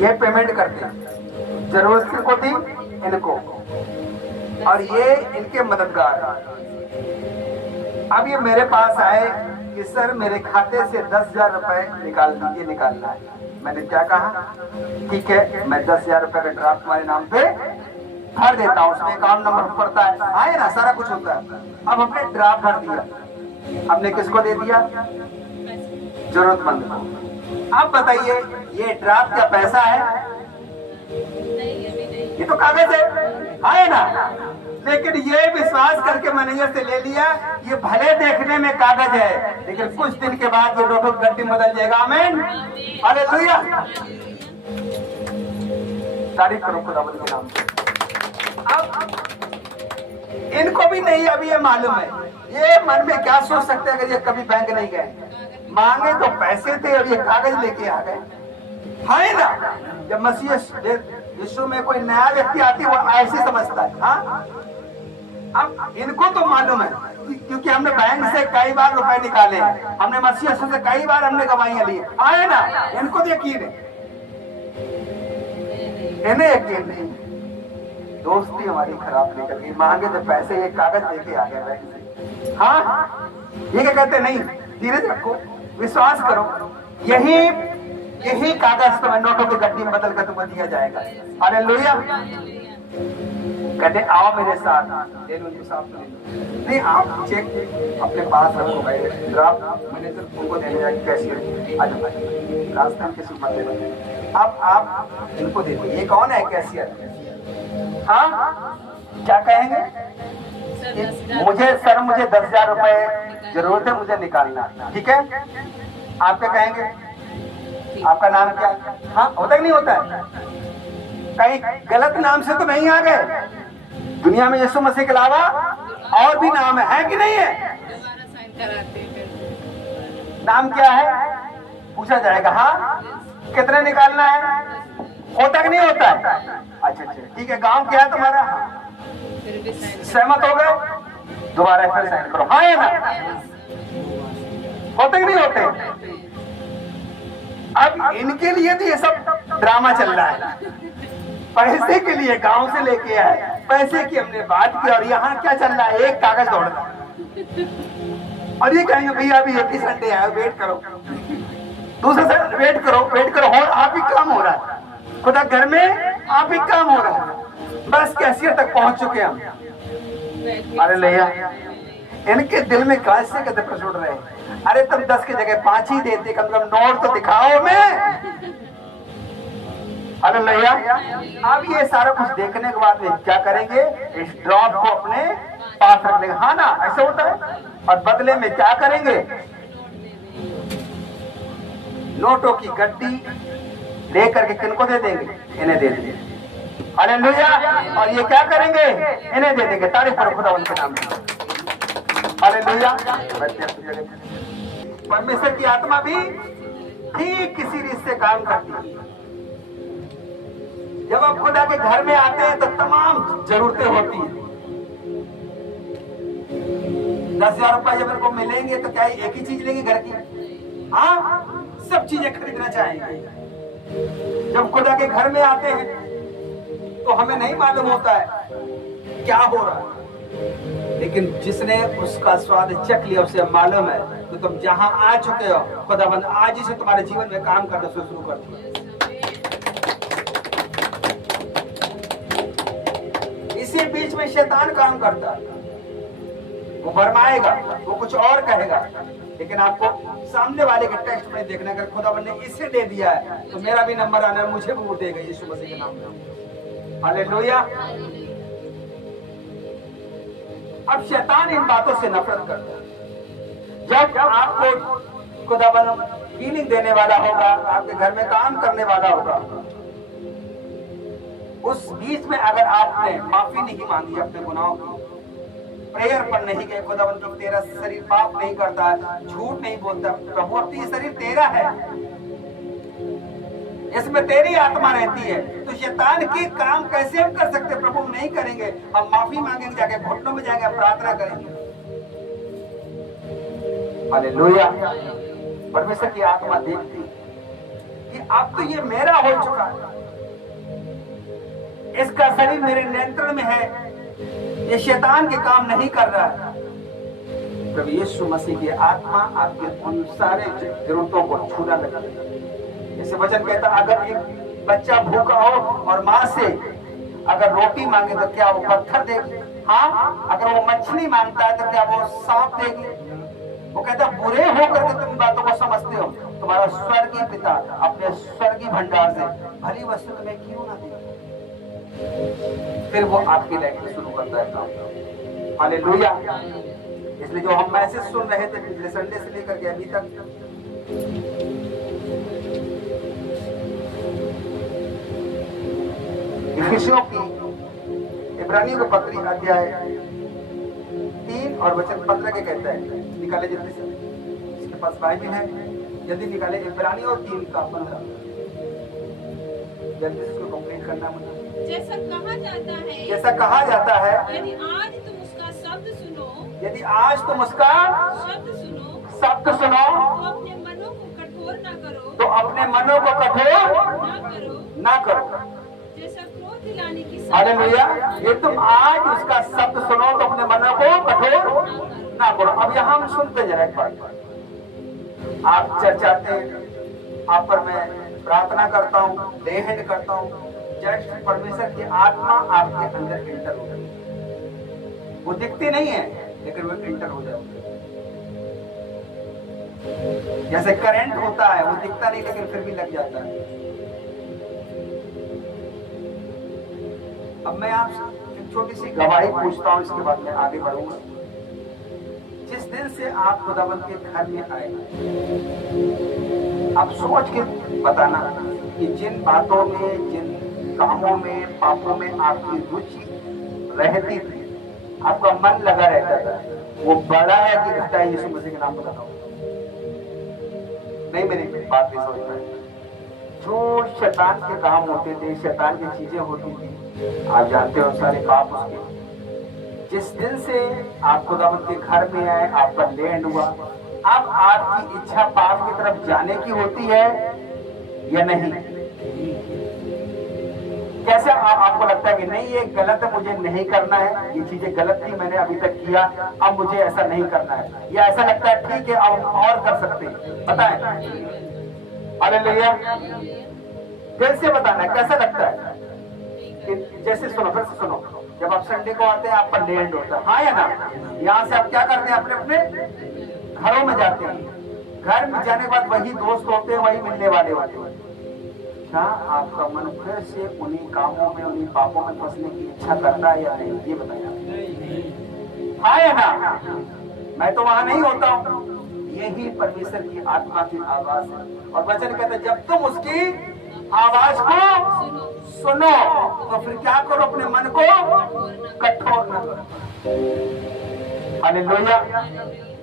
ये पेमेंट करते हैं। जरूरत किसको थी? इनको। और ये इनके मददगार। अब ये मेरे पास आए कि सर मेरे खाते से 10,000 रुपए निकाल दीजिए, निकालना है। मैंने क्या कहा? ठीक है, मैं 10,000 रुपए का ड्राफ्ट तुम्हारे नाम पे भर देता हूँ, उसमें अकाउंट नंबर पड़ता है, आए ना, सारा कुछ होता है। अब हमने ड्राफ्ट भर दिया, हमने किसको दे दिया? जरूरतमंद को। अब बताइए ये ड्राफ्ट का पैसा है? ये तो कागज है ना। लेकिन ये विश्वास करके मैनेजर से ले लिया, ये भले देखने में कागज है लेकिन कुछ दिन के बाद ये नोटों की गड्डी बदल जाएगा। आमीन, हालेलुया। तारीफ करो खुदावंद के नाम से। अब इनको भी नहीं अभी ये मालूम है, ये मन में क्या सोच सकते हैं अगर ये कभी बैंक नहीं गए। मांगे तो पैसे थे, अब ये कागज लेके आ गए, है ना। जब मसीह यीशु में कोई नया व्यक्ति आती है वो ऐसे समझता है। हाँ, अब इनको तो मालूम है क्योंकि हमने बैंक से कई बार रुपए निकाले, हमने मसीह से कई बार हमने गवाहियां ली, आए ना। इनको तो यकीन है, इन्हें यकीन नहीं। दोस्ती हमारी खराब निकल गई, मांगे तो पैसे ये कागज लेके आ गए बैंक से। हाँ, ये क्या कहते? नहीं, धीरज रखो, विश्वास करो, यही कागज तुम्हें नोटों की गड्डी में बदल कर तुम्हें दिया जाएगा। हालेलुया। कहते आओ मेरे साथ, ले लो उनको साथ में। नहीं, आप चेक अपने पास रखो भाई, ड्राफ्ट मैनेजर उनको देने जाएगी, कैशियर आ जाओ रास्ते में किसी मत दे। अब आप इनको देखो, ये कौन है? कैशियर। हाँ, क्या कहेंगे? मुझे 10,000 रुपए जरूरत है, मुझे निकालना, ठीक है। आप क्या कहेंगे? आपका नाम क्या? हाँ, होता ही नहीं होता है, कहीं गलत नाम से तो नहीं आ गए? दुनिया में यीशु मसीह के अलावा और भी नाम है कि नहीं है? नाम क्या है? पूछा जाएगा। हाँ, कितने निकालना है? होता कि नहीं होता है? अच्छा, ठीक है। गांव क्या है तुम्हारा? सहमत हो गए? दोबारा फिर साइन करो। हाँ या ना? होते कि नहीं होते? अब इनके लिए तो ये सब ड्रामा चल रहा है। पैसे के लिए गांव से लेके आए, पैसे की हमने बात की, और यहाँ क्या चल रहा है, एक कागज दौड़ रहा है। और ये कहेंगे भैया अभी एक ही संडे है, वेट करो, दूसरा संडे वेट करो, और आप ही काम हो रहा है, खुदा घर में आप ही काम हो रहा है। बस कैशियर तक पहुंच चुके हम। अरे भैया इनके दिल में कैसे कहते प्रश्न उठ रहे हैं, अरे तुम 10 की जगह 5 ही देते, कम से कम नोट तो दिखाओ में। अरे भैया अब ये सारा कुछ देखने के बाद में क्या करेंगे, इस ड्रॉप को अपने पास रख लेंगे। हाँ ना, ऐसा होता है। और बदले में क्या करेंगे, नोटों की गड्डी लेकर के किनको दे देंगे, इन्हें दे देंगे। हालेलुया। और ये क्या करेंगे, इन्हें दे देंगे। तारीफ करो खुदा उनके नाम में। हालेलुया। परमेश्वर की आत्मा भी ठीक किसी रीत से काम करती है। जब आप खुदा के घर में आते हैं तो तमाम जरूरतें होती हैं। 10,000 रुपए जब इनको मिलेंगे तो क्या एक ही चीज लेंगे घर की? हाँ, सब चीजें खरीदना चाहेंगे। जब खुदा के घर में आते हैं तो हमें नहीं मालूम होता है क्या हो रहा है, लेकिन जिसने उसका स्वाद चख लिया उसे मालूम है। तो तुम जहां आ चुके हो, खुदाबंद आज ही से तुम्हारे जीवन में काम करना शुरू कर दिया। इसी बीच में शैतान काम करता है, वो भरमाएगा, वो कुछ और कहेगा, लेकिन आपको सामने वाले के टेक्स्ट में देखना, अगर खुदाबंद ने इसे दे दिया है तो मेरा भी नंबर आना है, मुझे भी वो देगा यीशु मसीह के नाम में। हालेलुया। अब शैतान इन बातों से नफरत करता है। जब आपको खुदाबंद फीलिंग देने वाला होगा, आपके घर में काम करने वाला होगा, उस बीच में अगर आपने माफी नहीं मांगी अपने गुनाहों की, प्रेयर पर नहीं गए, खुदाबंद की तेरा शरीर पाप नहीं करता है, झूठ नहीं बोलता, प्रभु अब ये शरीर तेरा है, इसमें तेरी आत्मा रहती है, तो शैतान के काम कैसे हम कर सकते? प्रभु हम नहीं करेंगे, हम माफी मांगेंगे, जाके घुटनों में जाएंगे, प्रार्थना करेंगे। हालेलुया। परमेश्वर की आत्मा देखती कि अब तो ये मेरा हो चुका है, इसका शरीर मेरे नियंत्रण में है, ये शैतान के काम नहीं कर रहा है। प्रभु यीशु मसीह की आत्मा आपके उन सारे जरूरतों को छूना लगती है। जैसे वचन कहता, अगर एक बच्चा भूखा हो और माँ से अगर रोटी मांगे तो क्या वो पत्थर देगी? हाँ, अगर वो मछली मांगता है तो क्या वो सांप देगी? वो कहता, बुरे होकर के तुम बातों को समझते हो, तुम्हारा स्वर्गीय पिता अपने स्वर्गीय भंडार से भली वस्तु तुम्हें क्यों ना दे? फिर वो आपकी लाइफ में शुरू करता है काम। हालेलुया। इसलिए जो हम मैसेज सुन रहे थे पिछले संडे से लेकर के अभी तक, इफिसियों की इब्रानियों का पत्री अध्याय 3 और वचन 15 के कहता है, निकाले जल्दी से, इसके पास बाइबल है, जल्दी निकाले इब्रानियों 3 का 15, जल्दी से इसको कंप्लीट करना। मुझे जैसा कहा जाता है, यदि आज तुम उसका शब्द सुनो, शब्द सुनो, तो अपने मनों को कठोर ना करो, ना करो। जैसा क्रोध दिलाने की हालेलुया। ये तुम आज उसका शब्द सुनो तो अपने मनों को कठोर ना करो। अब यहाँ हम सुनते जरा एक बात, आप चर्चाते हैं, आप पर मैं प्रार्थना करता हूँ, डे हैंड करता हूँ, जस्ट परमेश्वर की आत्मा आपके अंदर एंटर हो जाती है। वो दिखती नहीं है लेकिन वो एंटर हो जाती है। जैसे करंट होता है, वो दिखता नहीं लेकिन फिर भी लग जाता है। अब मैं आपसे एक छोटी सी गवाही पूछता हूँ, इसके बाद मैं आगे बढ़ूंगा। जिस दिन से आप खुदावंद के घर में आए, आप सोच के बताना कि जिन बातों में, जिन कामों में, पापों में आपकी रुचि रहती थी, आपका मन लगा रहता था, वो बड़ा है कि घटा है? यीशु मसीह के नाम बताता हूँ। नहीं, मेरी बात नहीं समझ पाए। जो शैतान के काम होते थे, शैतान की चीजें होती थी, आप जानते हो सारे पाप उसके। जिस दिन से आप खुदावंद के घर में आए, आपका लैंड हुआ, अब आपकी इच्छा पाप की तरफ जाने की होती है या नहीं? कैसे आपको लगता है कि नहीं ये गलत है, मुझे नहीं करना है, ये चीजें गलत थी, मैंने अभी तक किया, अब मुझे ऐसा नहीं करना है, या ऐसा लगता है ठीक है अब और कर सकते हैं? बताएं। हालेलुया। दिल से बताना है कैसा लगता है कि जैसे सुनो, फिर से सुनो, जब आप संडे को आते हैं आप पर लैंड होता है, हाँ या ना? यहाँ से आप क्या करते हैं? अपने अपने घरों में जाते हैं। घर में जाने के बाद वही दोस्त होते हैं, वही मिलने वाले होते हैं। क्या आपका मन फिर से उन्हीं कामों में, उन्हीं पापों में फंसने की इच्छा करता है या नहीं? ये बताइए, हाँ या ना? मैं तो वहां नहीं होता हूँ। यही परमेश्वर की आत्मा की आवाज है, और वचन कहता है जब तुम उसकी आवाज को सुनो तो फिर क्या करो? अपने मन को कठोर न करो। हालेलुया।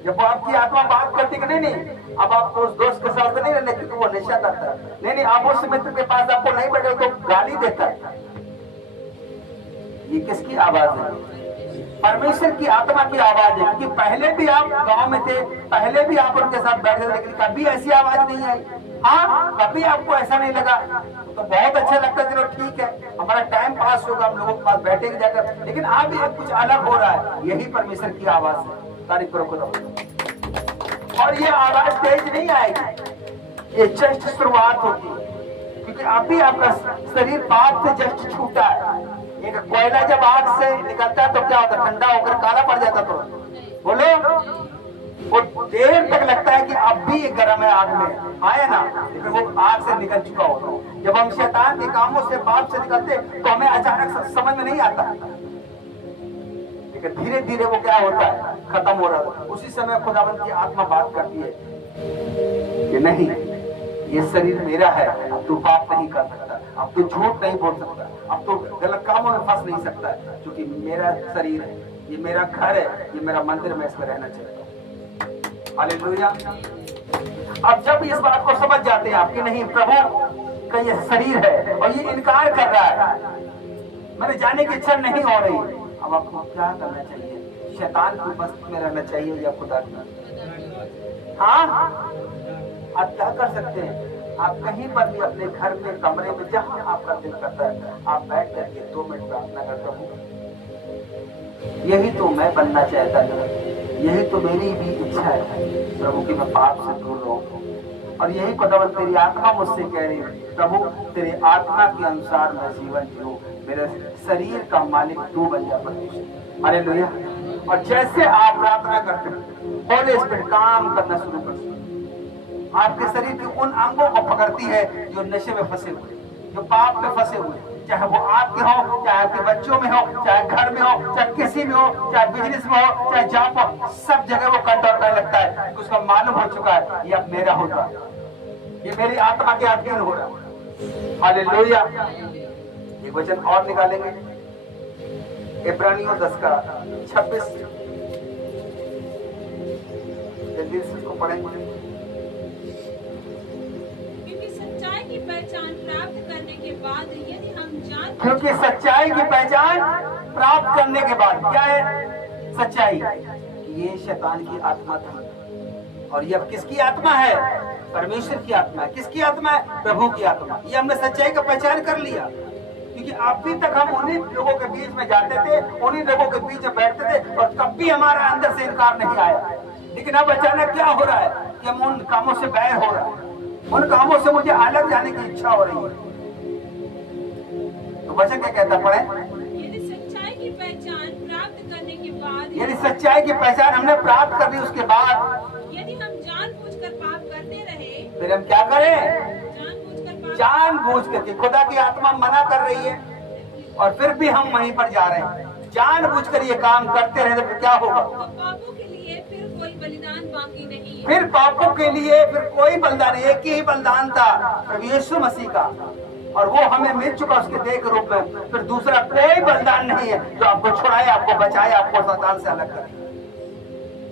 जब वो आपकी आत्मा बात करती कि नहीं अब आपको उस दोस्त के साथ नहीं रहने क्योंकि वो नशा करता है, नहीं आप उस मित्र के पास आपको नहीं बैठे तो गाली देता है, ये किसकी आवाज है? परमेश्वर की आत्मा की आवाज है। क्योंकि पहले भी आप गांव में थे, पहले भी आप उनके साथ बैठे थे, लेकिन कभी ऐसी आवाज नहीं आई। हाँ, कभी आपको ऐसा नहीं लगा तो बहुत अच्छा लगता, चलो ठीक है हमारा टाइम पास होगा, हम लोगों के पास बैठेंगे जाकर, लेकिन अब ये कुछ अलग हो रहा है। यही परमेश्वर की आवाज है। तारीफ करो खुदा। और ये आवाज तेज नहीं आएगी, ये जस्ट शुरुआत होगी, क्योंकि अभी आपका शरीर पाप से जस्ट छूटा है। एक कोयला जब आग से निकलता है तो क्या होता है? ठंडा होकर काला पड़ जाता। तो बोलो, वो देर तक लगता है कि अब भी गर्म है आग में, आया ना, लेकिन वो आग से निकल चुका होता है। जब हम शैतान के कामों से, पाप से निकलते तो हमें अचानक समझ में नहीं आता, लेकिन धीरे धीरे वो क्या होता है? खत्म हो रहा है। उसी समय खुदावंत की आत्मा बात करती है कि नहीं, ये शरीर मेरा है, अब तू पाप नहीं कर सकता, अब तू झूठ नहीं बोल सकता, अब तू गलत कामों में फंस नहीं सकता, क्योंकि मेरा शरीर है, ये मेरा घर है, ये मेरा मंदिर, मैं इसमें रहना चाहता हूँ। हालेलुया। अब जब इस बात को समझ जाते हैं आपकी नहीं प्रभु का ये शरीर है और ये इनकार कर रहा है, मैंने जाने की इच्छा नहीं हो रही, अब आपको क्या करना चाहिए? शैतान की बस्ती में रहना चाहिए या खुदा की? हाँ, आप क्या कर सकते हैं? आप कहीं पर भी अपने घर में, कमरे में, जहां आपका दिल करता है, आप बैठ करके 2 मिनट प्रार्थना करते हो। यही तो मैं बनना चाहता था, यही तो मेरी भी इच्छा है प्रभु कि मैं पाप से दूर रहूं, और यही खुदावंत तेरी आत्मा मुझसे कह रही है प्रभु तेरी आत्मा के अनुसार मैं जीवन जीऊं, मेरे शरीर का मालिक तू बन जा परमेश्वर। हालेलुया। और जैसे आप प्रार्थना करते हो होली स्पिरिट काम करना शुरू कर, आपके शरीर के उन अंगों को पकड़ती है जो नशे में फंसे हुए, जो पाप में फंसे हुए, चाहे वो आपके हो, चाहे आपके बच्चों में हो, चाहे घर में हो, चाहे किसी में हो, चाहे बिजनेस में हो, चाहे जहाँ पर, सब जगह वो कंट्रोल करने लगता है। उसका मालूम हो चुका है ये अब मेरा होगा, ये मेरी आत्मा के अधीन हो रहा है। हालेलुया। एक वचन और निकालेंगे, इब्रानियों 10:26 को पढ़ेंगे। क्योंकि सच्चाई की पहचान प्राप्त करने के बाद यदि हम जान, क्योंकि सच्चाई की पहचान प्राप्त करने के बाद क्या है? सच्चाई। ये शैतान की आत्मा थी और ये अब किसकी आत्मा है? परमेश्वर की आत्मा है। किसकी आत्मा है? प्रभु की आत्मा। ये हमने सच्चाई का पहचान कर लिया, क्योंकि अभी तक हम उन्हीं लोगों के बीच में जाते थे, उन्हीं लोगों के बीच में बैठते थे और कभी हमारा अंदर से इनकार नहीं आया। लेकिन अब अचानक क्या हो रहा है कि हम उन कामों से बैर हो रहा है, उन कामों से मुझे अलग जाने की इच्छा हो रही है। तो वचन क्या कहता पढ़े? यदि सच्चाई की पहचान प्राप्त करने के बाद, यदि सच्चाई की पहचान हमने प्राप्त कर ली उसके बाद यदि हम जानबूझकर पाप करते रहे, फिर हम क्या करें? जानबूझकर जानबूझ करके खुदा की आत्मा मना कर रही है और फिर भी हम वहीं पर जा रहे हैं, जानबूझकर ये काम करते रहे तो फिर क्या होगा? तो पापों के लिए फिर कोई बलिदान बाकी नहीं है। फिर पापों के लिए फिर कोई बलिदान, एक ही बलिदान था प्रभु यीशु मसीह का, और वो हमें मिल चुका उसके देह के रूप में। फिर दूसरा कोई बलिदान नहीं है जो आपको छुड़ाए, आपको बचाए, आपको शैतान से अलग करे,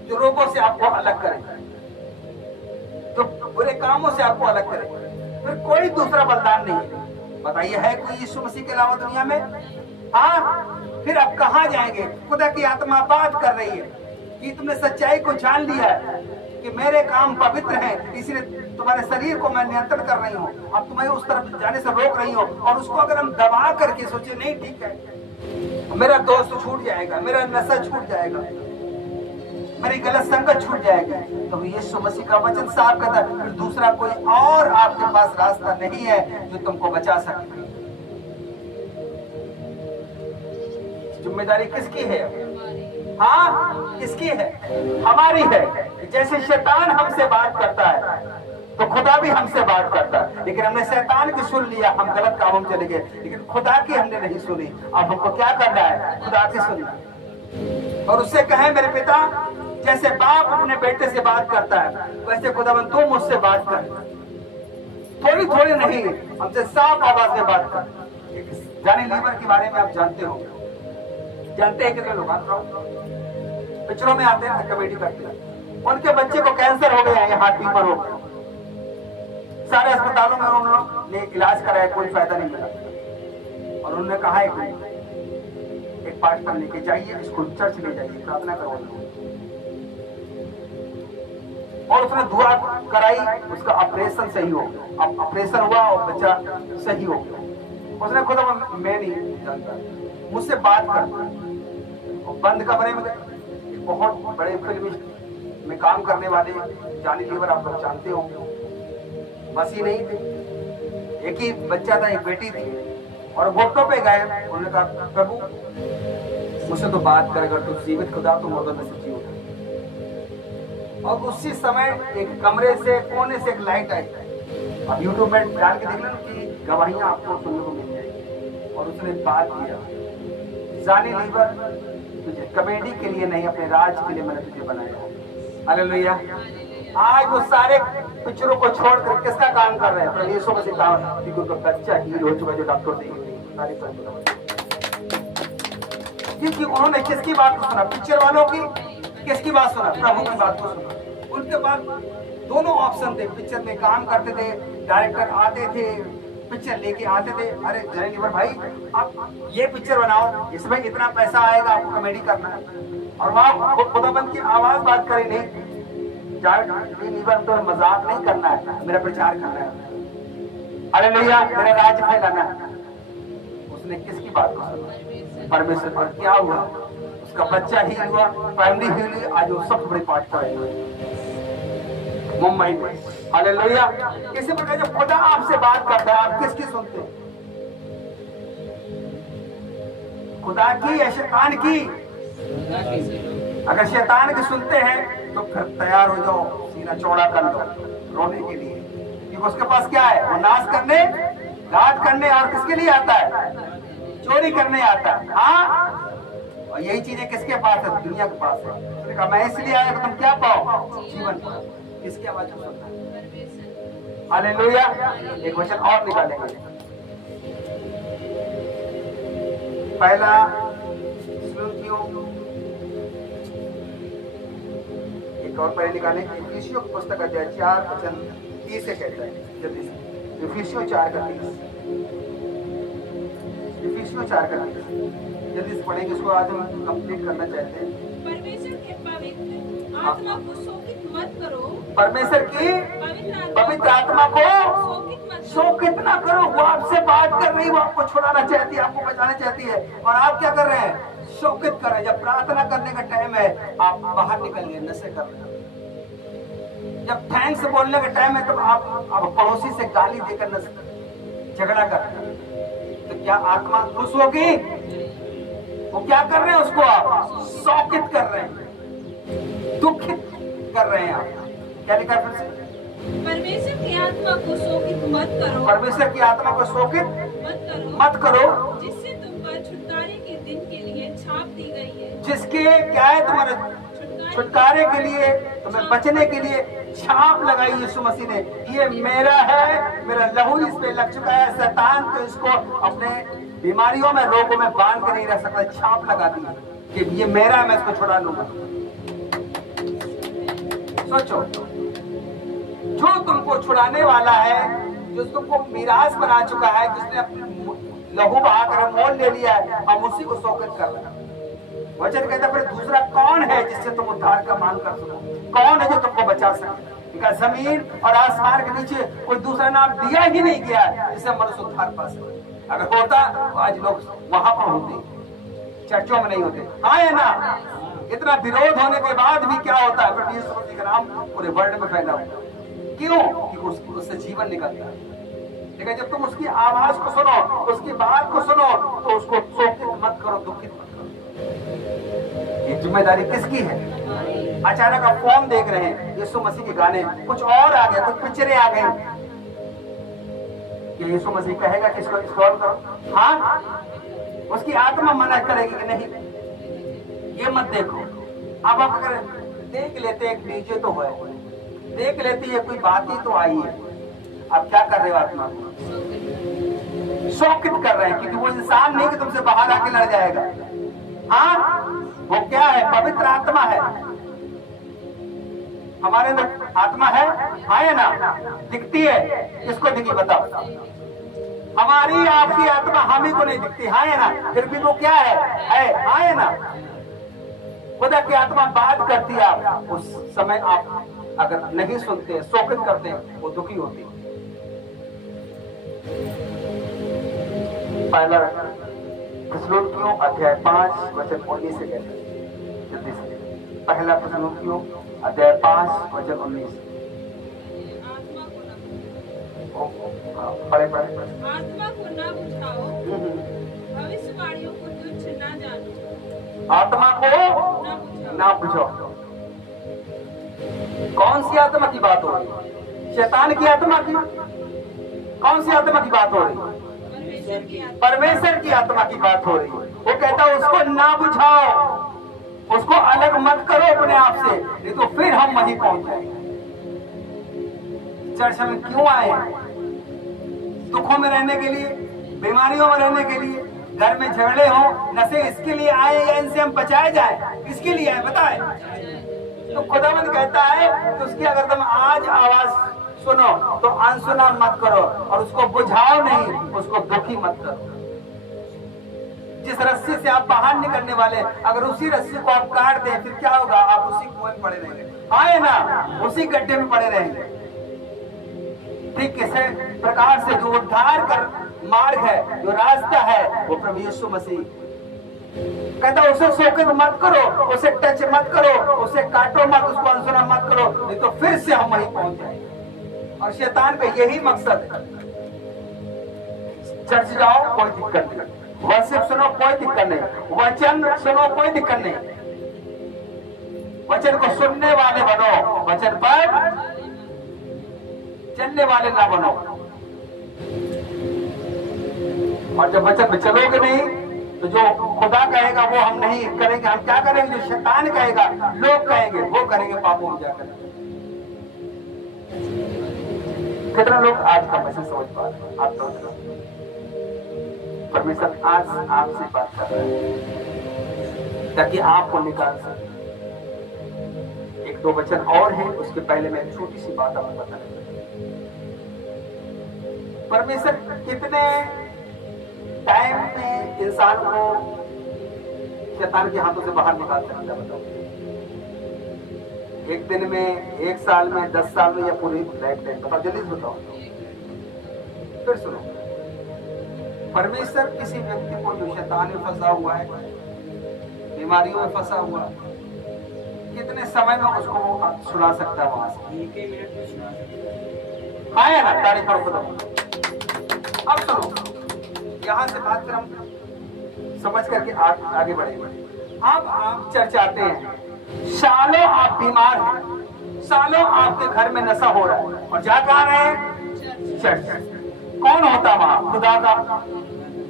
जो रोगों से आपको अलग करे, जो बुरे कामों से आपको अलग करे। फिर कोई दूसरा बलिदान नहीं है। बताइए है कोई यीशु मसीह के अलावा दुनिया में? हाँ, फिर आप कहाँ जाएंगे? खुदा की आत्मा बात कर रही है कि तुमने सच्चाई को जान लिया है कि मेरे काम पवित्र हैं, इसलिए तुम्हारे शरीर को मैं नियंत्रण कर रही हूँ, अब तुम्हें उस तरफ जाने से रोक रही हूँ। और उसको अगर हम दबा करके सोचे नहीं ठीक है, मेरा दोस्त छूट जाएगा, मेरा नशा छूट जाएगा, मेरी गलत संगत छूट जाएगी, तो यीशु मसीह का वचन साफ कहता है फिर दूसरा कोई और आपके पास रास्ता नहीं है जो तुमको बचा सके। जिम्मेदारी किसकी है? हाँ, किसकी है? हमारी है। जैसे शैतान हमसे बात करता है तो खुदा भी हमसे बात करता है, लेकिन हमने शैतान की सुन लिया, हम गलत कामों में चले गए, लेकिन खुदा की हमने नहीं सुनी। अब हमको क्या करना है? खुदा की सुनना और उससे कहें मेरे पिता, जैसे बाप अपने बेटे से बात करता है वैसे खुदावन तू मुझसे बात कर, थोड़ी थोड़ी नहीं, हमसे साफ आवाज में बात कर। जॉनी लीवर के बारे में आप जानते हो, जानते हैं कितने लोग पिक्चरों में आते हैं, कॉमेडी करते हैं, उनके बच्चे को कैंसर हो गया है, हार्ट ट्यूमर हो गया, सारे अस्पतालों में उन्होंने इलाज कराया, कोई फायदा नहीं मिला। और उन्होंने कहा है एक पास्टर लेके जाइए, इसको चर्च ले जाइए, प्रार्थना करवाइए। और उसने दुआ कराई, उसका ऑपरेशन सही हो गया। अब ऑपरेशन हुआ और बच्चा सही हो गया। उसने खुद मैं नहीं जानता, मुझसे बात करता, बंद कमरे में गए। बहुत बड़े फिल्म में काम करने वाले जॉनी लीवर आप लोग जानते हो, मसीह नहीं थे, एक ही बच्चा था, एक बेटी थी, और घुटनों पे गए। उन्होंने कहा प्रभु मुझसे तो बात करेगा, तो जीवित खुदा तो मुर्दों में से जी उठा। और उसी समय एक कमरे से कोने से एक लाइट आई, अब यूट्यूब में डाल के देख लेना कि गवाहियां आपको सुनने को मिल जाएगी। और उसने बात किया, जॉनी लीवर तुझे कॉमेडी के लिए नहीं, अपने राज के लिए मैंने तुझे बनाया। हालेलुया। आज वो सारे पिक्चरों को छोड़कर किसका काम कर रहे हैं? प्रभु यीशु मसीह का, क्योंकि उनका बच्चा हील हो चुका, जो डॉक्टर क्योंकि उन्होंने किसकी बात को सुना? पिक्चर वालों की। किसकी बात सुना? प्रभु की बात को सुना। उनके पास दोनों ऑप्शन थे, पिक्चर में काम करते थे, डायरेक्टर आते थे, पिक्चर लेके आते थे, अरे जॉनी लीवर भाई आप ये पिक्चर बनाओ, इसमें इतना पैसा आएगा, आपको कॉमेडी करना है। और वहाँ खुदाबंद की आवाज बात करे नहीं, जॉनी लीवर तो मजाक नहीं करना है, मेरा प्रचार करना है, हालेलुया, मेरा राज फैलाना है। उसने किसकी बात को सुना? परमेश्वर। पर क्या हुआ? उसका बच्चा ही हुआ, फैमिली ही हुई, आज वो सबसे बड़े पास्टर है मुंबई में। हालेलुया। इसी प्रकार जब खुदा आपसे बात करता है, आप किसकी सुनते हैं? खुदा की या शैतान की? अगर शैतान की सुनते हैं तो फिर तैयार हो जाओ, सीना चौड़ा कर लो रोने के लिए, क्योंकि उसके पास क्या है? वो नाश करने, घात करने, और किसके लिए आता है? चोरी करने आता है। हाँ, और यही चीजें किसके पास है? दुनिया के पास है। मैं इसलिए आया कि तुम क्या पाओ? जीवन पाओ। किसकी आवाज को सुनना है? हालेलुया। एक वचन और निकालेंगे, पहला एक और पहले निकालें, इफिसियों की पुस्तक अध्याय 4 वचन 30 से कहता है, जल्दी से इफिसियों 4 का 30, इफिसियों 4 का 30 जल्दी से पढ़ेंगे, इसको आज हम कंप्लीट करना चाहते हैं। परमेश्वर के पवित्र आत्मा को शोकित मत करो, परमेश्वर की पवित्र आत्मा को शोकित ना करो। वो आपसे बात कर रही है, वो आपको छुड़ाना चाहती है, आपको बचाना चाहती है, और आप क्या कर रहे हैं? शोकित कर रहे हैं। जब प्रार्थना करने का टाइम है, आप बाहर निकल गए, नशे कर रहे हैं। जब थैंक्स बोलने का टाइम है, तब आप पड़ोसी से गाली देकर झगड़ा कर रहे हैं, तो क्या आत्मा खुश होगी? वो क्या कर रहे हैं? उसको आप शोकित कर रहे हैं, दुखित कर रहे हैं। आप क्या लिखा है फिर से? परमेश्वर की आत्मा को शोकित मत करो, परमेश्वर की आत्मा को शोकित मत करो, जिससे तुम पर छुटकारे के दिन के लिए छाप दी गई है। जिसके क्या है? तुम्हारे छुटकारे के लिए, तुम्हें बचने के लिए छाप लगाई यीशु मसीह ने। ये मेरा है, मेरा लहू इस पे लग चुका है। शैतान तो इसको अपने बीमारियों में, रोगों में बांध के नहीं रह सकता, छाप लगा दी कि ये मेरा, मैं इसको छुड़ा लूंगा। सोचो, जो तुमको छुड़ाने वाला है, जो तुमको मिरास बना चुका है, जिसने अपने लहू बहाकर मोल ले लिया है, हम उसी को शोकित कर रहे हैं। वचन कहता फिर दूसरा कौन है जिससे तुम उद्धार का मांग कर सको? कौन है जो तुमको बचा सके? जमीन और आसमान के नीचे कोई दूसरा नाम दिया ही नहीं गया जिससे मनुष्य उद्धार पा सके। अगर होता तो आज लोग वहां पर होते, चर्चों में नहीं होते। हाँ या ना? इतना विरोध होने के बाद भी क्या होता है? फिर यीशु मसीह का नाम पूरे वर्ल्ड में फैला हुआ। क्यों? क्योंकि उससे जीवन निकलता है। लेकिन जब तुम उसकी आवाज को सुनो, उसकी बात को सुनो, तो उसको शोकित मत करो, दुखित मत करो। ये जिम्मेदारी किसकी है? अचानक आप फोन देख रहे हैं, यीशु मसीह के गाने, कुछ और आ गया, कुछ पिक्चरें आ गई, कि यीशु मसीह कहेगा कि इसको स्क्रॉल करो? हाँ, उसकी आत्मा मना करेगी कि नहीं, ये मत देखो। अब आप अगर देख लेते, एक डीजे तो है, देख लेती है, कोई बात ही तो आई है, आप क्या कर रहे हो? आत्मा को शोकित कर रहे हैं, क्योंकि वो इंसान नहीं कि तुमसे बाहर आके लड़ जाएगा। हाँ, वो क्या है? पवित्र आत्मा है। हमारे अंदर आत्मा है, हाँ या ना? दिखती है, किसको दिखी बताओ? हमारी आपकी आत्मा हम ही को नहीं दिखती, हाँ या ना? फिर भी वो क्या है? हाँ या ना? खुदा की आत्मा बात करती है। आप उस समय आप अगर नहीं सुनते, शोकित करते हैं, वो दुखी होती है। पहला थिस्सलुनीकियों अध्याय 5 वचन 19 से कहते हैं, जल्दी से। पहला थिस्सलुनीकियों अध्याय 5 वचन 19। पढ़े आत्मा को न बुझाओ, भविष्यवाणियों को तुच्छ न जानो। आत्मा को ना बुझाओ। कौन सी आत्मा की बात हो रही है? शैतान की आत्मा की? कौन सी आत्मा की बात हो रही है? परमेश्वर की आत्मा की बात हो रही है। वो कहता है उसको ना बुझाओ, उसको अलग मत करो अपने आप से, नहीं तो फिर हम वहीं पहुंच जाएंगे। चर्च में क्यों आए? दुखों में रहने के लिए, बीमारियों में रहने के लिए, घर में झगड़े हो, नशे, इसके लिए आए या इनसे हम बचाए जाए? किसके लिए आए बताए? तो खुदावंद कहता है कि उसकी अगर तुम आज आवाज सुनो तो अनसुना मत करो, और उसको बुझाओ नहीं, उसको दुखी मत करो। जिस रस्सी से आप बाहर निकलने वाले, अगर उसी रस्सी को आप काट दें, फिर क्या होगा? आप उसी कुएं में पड़े रहेंगे, आए ना? उसी गड्ढे में पड़े रहेंगे। ठीक किसी प्रकार से जो उद्धार कर मार्ग है, जो रास्ता है, वो प्रभु यीशु मसीह कहता है उसे शोकित मत करो, उसे टच मत करो, उसे काटो मत, उसको अनसुना मत करो, नहीं तो फिर से हम वहीं पहुंच जाएंगे। और शैतान का यही मकसद है। चर्च जाओ कोई दिक्कत नहीं, वर्शिप सुनो कोई दिक्कत नहीं, वचन सुनो कोई दिक्कत नहीं, वचन को सुनने वाले बनो, वचन पर चलने वाले ना बनो। और जब वचन में चलोगे नहीं तो जो खुदा कहेगा वो हम नहीं करेंगे। हम क्या करेंगे? जो शैतान कहेगा, लोग कहेंगे, वो करेंगे, पापों में जाकर। कितना लोग आज का मैसेज समझ पा रहे हैं? आप समझ रहे? परमेश्वर आज आपसे बात कर रहे हैं ताकि आपको निकाल सके। एक दो वचन और है, उसके पहले मैं छोटी सी बात आपको बताना चाहता हूं। परमेश्वर कितने टाइम में इंसान को शैतान के हाथों से बाहर निकाल सकता है बताओ? एक दिन में, एक साल में, 10 साल में, या पूरी लाइफ टाइम? बताओ, जल्दी से बताओ। फिर सुनो, परमेश्वर किसी व्यक्ति को जो शैतान में फंसा हुआ है, बीमारियों में फंसा हुआ है, कितने समय में उसको सुना सकता है? वहां से 1 मिनट में सुना सकता है। हाँ या ना? तारीफ करो खुदा। अब सुनो, यहाँ से बात कर हम समझ करके आगे बढ़ेंगे। अब आप चर्च आते हैं, सालों आप बीमार हैं, सालों आपके घर में नशा हो रहा है, और जा कहाँ रहे हैं? चर्च। कौन होता वहां? खुदा का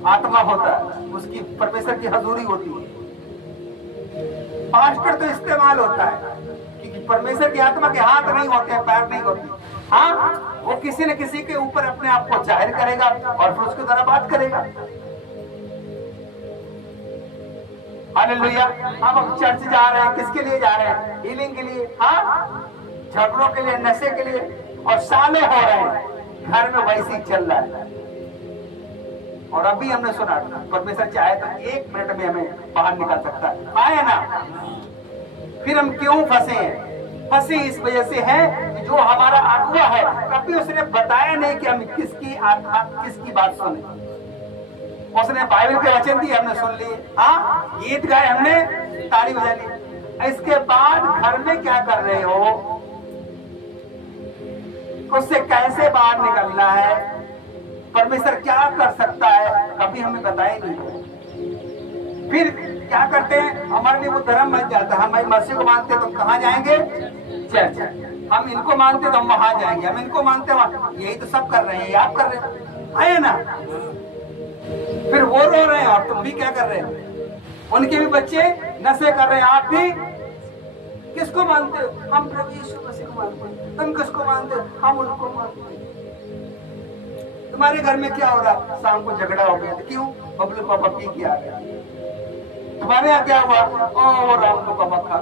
आत्मा होता है, उसकी परमेश्वर की हजूरी होती है। पास्टर तो इस्तेमाल होता है, क्योंकि परमेश्वर की आत्मा के हाथ नहीं होते हैं, पैर नहीं होते। हाँ, वो किसी न किसी के ऊपर अपने आप को जाहिर करेगा और फिर उसके द्वारा बात करेगा। हालेलुया। हम चर्च जा रहे हैं, किसके लिए जा रहे हैं? हीलिंग के लिए, हाँ, झगड़ों के लिए, नशे के लिए, और सालों हो रहे हैं घर में वैसे ही चल रहा है। और अभी हमने सुना परमेश्वर चाहे तो 1 मिनट में हमें बाहर निकाल सकता है, आए ना। फिर हम क्यों फंसे हैं? फंसे इस वजह से है कि जो हमारा अगुआ है कभी उसने बताया नहीं कि हम किसकी आत्मा किसकी बात सुने। उसने बाइबल के वचन दिए, हमने सुन लिए, हाँ गीत गाए, हमने ताली बजा ली। इसके बाद घर में क्या कर रहे हो, उससे कैसे बाहर निकलना है, परमेश्वर क्या कर सकता है, कभी हमें बताया नहीं। फिर क्या करते हैं, हमारे लिए वो धर्म बन जाता है। हम मसीह को मानते हैं तो कहाँ जाएंगे? चर्च। हम इनको मानते हैं तो हम वहां जाएंगे, हम इनको मानते हैं, यही तो सब कर रहे हैं, आप कर रहे हैं, है ना। फिर वो रो रहे हैं और तुम भी क्या कर रहे हो? उनके भी बच्चे नशे कर रहे हैं, आप भी किसको मानते हो? हम प्रभु यीशु मसीह को मानते हैं। तुम किसको मानते हो? हम उनको मानते हैं। तुम्हारे घर में क्या हो रहा? शाम को झगड़ा हो गया, क्यों? बबलू पापा पी के आ गया। तुम्हारे यहाँ क्या हुआ? ओ राम को पापा खा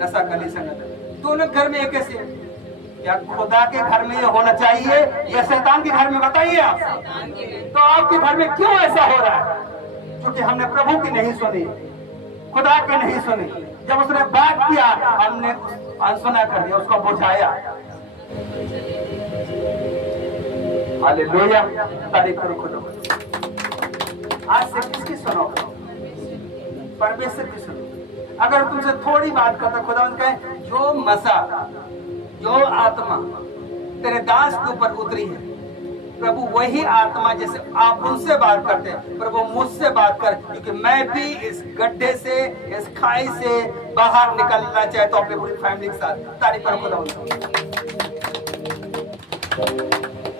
नशा गली संगत। दोनों घर में एक कैसे? क्या खुदा के घर में ये होना चाहिए या शैतान के घर में? बताइए आप। तो आपके घर में क्यों ऐसा हो रहा है? क्योंकि हमने प्रभु की नहीं सुनी, खुदा की नहीं सुनी। जब उसने बात किया हमने अनसुना कर दिया, उसको बुझाया। हालेलुया, तारीफ करो खुदा। आज से किसकी सुनो? परमेश्वर की सुनो। अगर तुमसे थोड़ी बात करता, खुदावंद कहे जो मसा, जो आत्मा तेरे दास के ऊपर उतरी है, प्रभु वही आत्मा जैसे आप उनसे बात करते हैं, प्रभु मुझसे बात कर, क्योंकि मैं भी इस गड्ढे से, इस खाई से बाहर निकलना चाहता हूं अपनी पूरी फैमिली के साथ। तारीफ करो खुदावंद।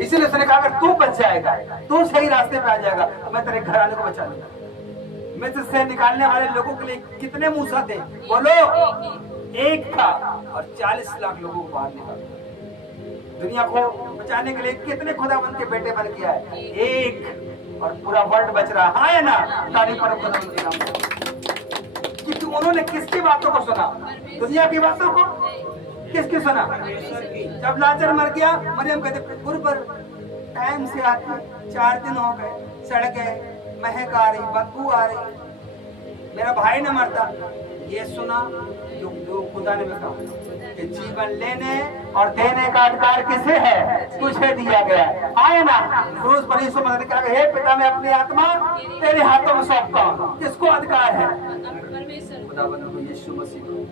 इसीलिए उसने कहा अगर तू बच जाएगा, तू सही रास्ते पे आ जाएगा, तो मैं तेरे घर आने को बचा लूंगा। मैं तुझसे निकालने वाले लोगों के लिए कितने मूसा थे? बोलो, एक था और 40 लाख लोगों को बाहर निकाला। दुनिया को बचाने के लिए कितने खुदावंद के बेटे बन गया है? एक, और पूरा वर्ल्ड बच रहा है ना। तारीफ करो खुदावंद के नाम। कि उन्होंने किसकी बातों को सुना? दुनिया की बातों को? किसकी सुना? जब लाजर मर गया, मरियम कहते गुरु पर टाइम से आती, 4 दिन हो गए, सड़ गए, महक आ रही, बदबू आ रही, मेरा भाई न मरता। ये सुना जो खुदा ने कहा कि जीवन लेने और देने का अधिकार किसे है? तुझे दिया गया है, आए ना। क्रूस पर यीशु मसीह ने कहा हे पिता, मैं अपनी आत्मा तेरे हाथों में सौंपता हूं। किसको अधिकार है? खुदावंद को, यीशु मसीह को।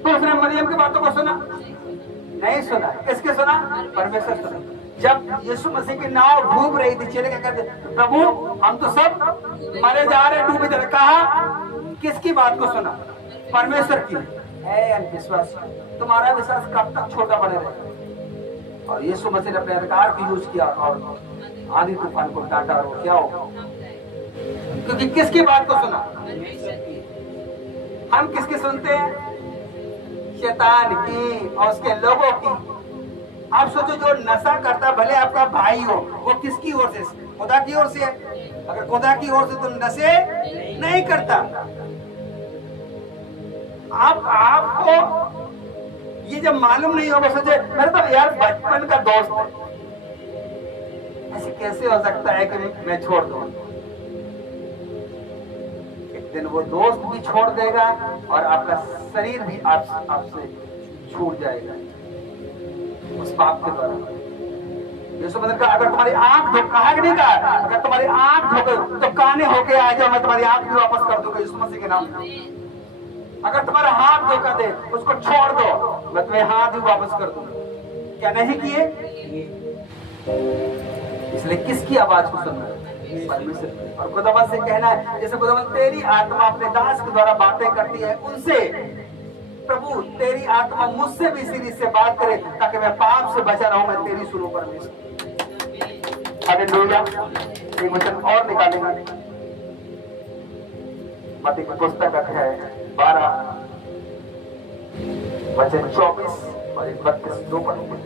तो उसने मरियम की बातों को सुना? नहीं सुना। किसके सुना? परमेश्वर सुना। जब यीशु मसीह की नाव डूब रही थी, चले क्या कहते, प्रभु हम तो सब मरे जा रहे, डूबे जा रहे। कहा किसकी बात को सुना? परमेश्वर की। विश्वास, तुम्हारा विश्वास कब तक छोटा बने रहेगा? और यीशु मसीह ने अपने अधिकार को यूज किया और आंधी तूफान को डांटा, और क्या हो? क्योंकि किसकी बात को सुना? हम किसकी सुनते हैं? शैतान की और उसके लोगों की। आप सोचो, जो नशा करता भले आपका भाई हो, वो किसकी ओर से? खुदा की ओर से है। अगर खुदा की ओर से तो नशे नहीं करता। आपको ये जब मालूम नहीं होगा, सोचे मेरा तो यार बचपन का दोस्त है, ऐसे कैसे हो सकता है कि मैं छोड़ दूं? एक दिन वो दोस्त भी छोड़ देगा और आपका शरीर भी आपसे छूट जाएगा उस पाप के द्वारा। यीशु मसीह ने कहा अगर तुम्हारी आंख कहा नहीं कहा, अगर तुम्हारी आंख धो गई तो काने होके आ जाओ, मैं तुम्हारी आंख भी वापस कर दूंगा यीशु मसीह के नाम में। अगर तुम्हारा हाथ धोखा दे, उसको छोड़ दो, मैं तुम्हें हाथ भी वापस कर दूंगा। क्या नहीं किए? इसलिए किसकी आवाज को सुनना है? परमेश्वर। और खुदावंद से कहना है, जैसे खुदावंद तेरी आत्मा अपने दास के द्वारा बातें करती है उनसे, प्रभु तेरी आत्मा मुझसे भी इसी से बात करे ताकि मैं पाप से बचा रहूं, मैं तेरी सुनूं परमेश्वर। हालेलुया। एक वचन और निकालेंगे, मत्ती की पुस्तक अध्याय 12 वचन 24 और 31 दो पढ़ेंगे।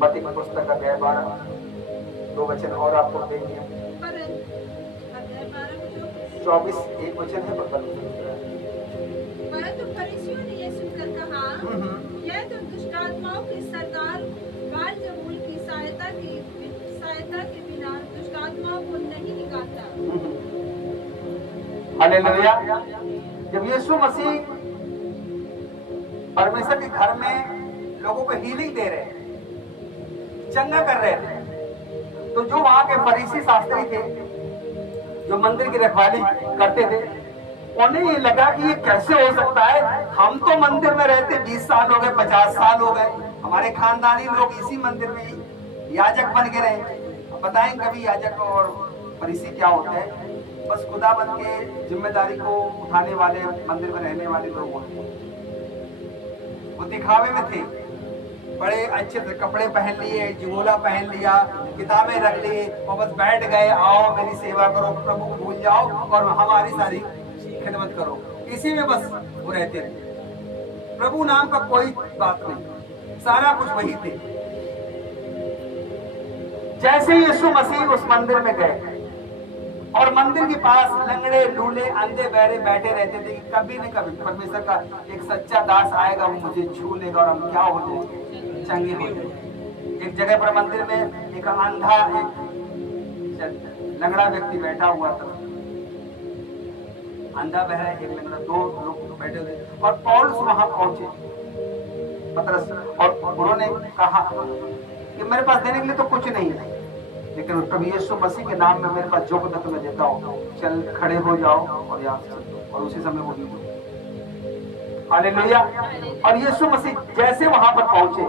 मत्ती की पुस्तक अध्याय 12 दो वचन और आपको देंगे। 24 एक वचन है, परंतु फरीसियों ने यह सुनकर कहा, यह तो दुष्टात्माओं के सरदार बालजबूल की सहायता सहायता के बिना दुष्ट आत्माओं को नहीं निकालता। हालेलुया। जब यीशु मसीह परमेश्वर के घर में लोगों को हीलिंग दे रहे, चंगा कर रहे थे, तो जो वहां के फरीसी शास्त्री थे, जो मंदिर की रखवाली करते थे, उन्हें ये लगा कि ये कैसे हो सकता है। हम तो मंदिर में रहते 20 साल हो गए, 50 साल हो गए, हमारे खानदानी लोग इसी मंदिर में ही याजक बन के रहे। बताएं कभी याजक और फरीसी क्या होता है? बस खुदाबंद के जिम्मेदारी को उठाने वाले, मंदिर में रहने वाले लोग होते हैं। वो दिखावे में थे, बड़े अच्छे कपड़े पहन लिए, जिगोला पहन लिया, किताबें रख ली और बस बैठ गए, आओ मेरी सेवा करो, प्रभु को भूल जाओ और हमारी सारी खिदमत करो। इसी में बस वो रहते रहे। प्रभु नाम का कोई बात नहीं, सारा कुछ वही थे। जैसे यीशु मसीह उस मंदिर में गए और मंदिर के पास लंगड़े, लूले, अंधे, बहरे बैठे रहते थे कि कभी न कभी परमेश्वर का एक सच्चा दास आएगा, वो मुझे छू लेगा और हम क्या हो जाएंगे, चंगे हो जाएंगे। एक जगह पर मंदिर में एक अंधा, एक लंगड़ा व्यक्ति बैठा हुआ था, अंधा बहरा एक लंगड़ा, 2 लोग बैठे थे और पौलुस वहां पहुंचे, पतरस, और उन्होंने कहा कि मेरे पास देने के लिए तो कुछ नहीं है, लेकिन प्रभु यीशु मसीह के नाम में मेरे पास जो कुछ तुम्हें देता हूं, चल खड़े हो जाओ और यहाँ से। और उसी समय वो भी, हालेलुया। और यीशु मसीह जैसे वहां पर पहुंचे,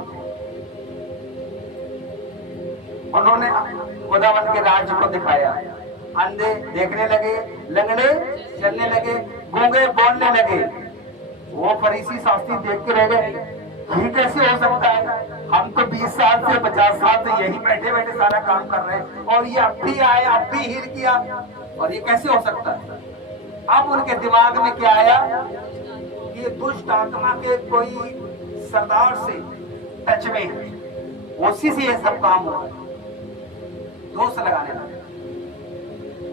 उन्होंने खुदावंद के राज्य को दिखाया। अंधे देखने लगे, लंगड़े चलने लगे, गूंगे बोलने लगे। वो फरीसी शास्त्री देख के रह गए, ये कैसे हो सकता है? हम तो 20 साल से 50 साल से यही बैठे बैठे सारा काम कर रहे हैं और ये अब भी आए, अब भी हील किया, और ये कैसे हो सकता है? अब उनके दिमाग में क्या आया? ये दुष्ट आत्मा के कोई सरदार से टच में है, उसी से ये सब काम हो, दोष लगाने लगे।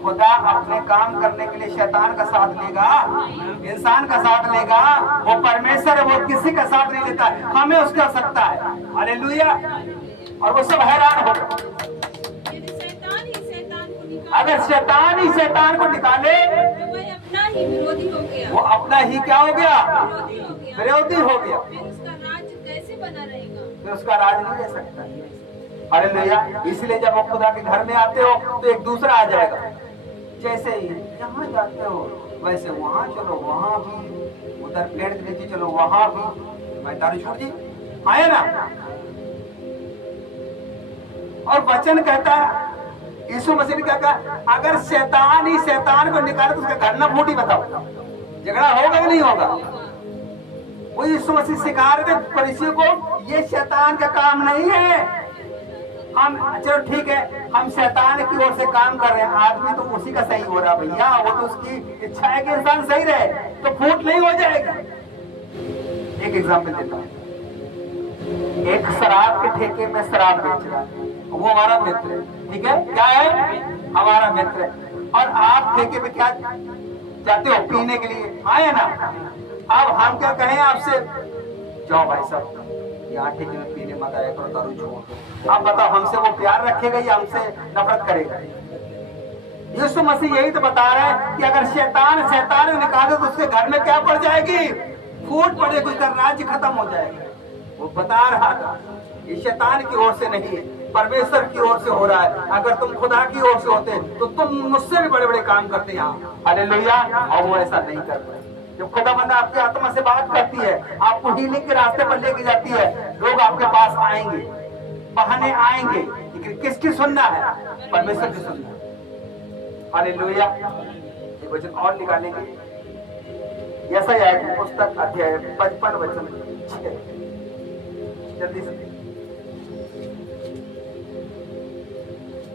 खुदा अपने काम करने के लिए शैतान का साथ लेगा, इंसान का साथ लेगा। वो परमेश्वर है, वो किसी का साथ नहीं लेता, हमें उसकी आवश्यकता है। हालेलुया। और वो सब हैरान हो गए। अगर शैतान ही शैतान को निकाले तो वह अपना ही विरोधी हो गया। वो अपना ही क्या हो गया? विरोधी हो गया। फिर उसका राज कैसे बना रहेगा? फिर उसका राज नहीं रह सकता। हालेलुया। इसलिए जब आप खुदा के घर में आते हो तो एक दूसरा आ जाएगा। जैसे ही यहाँ जाते हो वैसे वहाँ चलो, वहाँ भी, उधर प्लेट के नीचे चलो, वहाँ भी। मैं दारू छोड़ दी, आए ना। और वचन कहता है, यीशु मसीह ने क्या कहा? अगर शैतान ही शैतान को निकाले तो उसका घर ना फूटी। बताओ, झगड़ा होगा कि नहीं होगा? वो यीशु मसीह सिखा रहे थे फरीसियों को, ये शैतान का काम नहीं है। हम चलो ठीक है, हम शैतान की ओर से काम कर रहे हैं, आदमी तो उसी का सही हो रहा भैया, वो तो उसकी इच्छा है कि इंसान सही रहे, तो फूट नहीं हो जाएगी। एक एग्जाम्पल देता हूँ। एक शराब के ठेके में शराब बेच रहा है, वो हमारा मित्र है, ठीक है, क्या है? हमारा मित्र है। और आप ठेके पे क्या जाते हो? पीने के लिए, आए ना। अब हम क्या कहें आपसे? जाओ भाई साहब, यहाँ ठेके में पीने मत आया करो, दारू छोड़ दो। आप बताओ, हमसे वो प्यार रखेगा या हमसे नफरत करेगा? यीशु मसीह यही तो बता रहे हैं कि अगर शैतान शैतान निकाले तो उसके घर में क्या पड़ जाएगी? फूट पड़ेगी, उसका राज्य खत्म हो जाएगा। वो बता रहा था, ये शैतान की ओर से नहीं है, परमेश्वर की ओर से हो रहा है। अगर तुम खुदा की ओर से होते तो तुम मुझसे भी बड़े बड़े काम करते यहाँ। हालेलुया। और वो ऐसा नहीं कर पाए। जब खुदावंद आपकी आत्मा से बात करती है, आपको हीलिंग के रास्ते पर लेके जाती है, लोग आपके पास आएंगे, बहाने आएंगे, लेकिन किसकी सुनना है? परमेश्वर की सुनना है। हालेलुया। ये वचन और निकालेंगे, ऐसा ही आएगा पुस्तक अध्याय 55 वचन 6। जल्दी से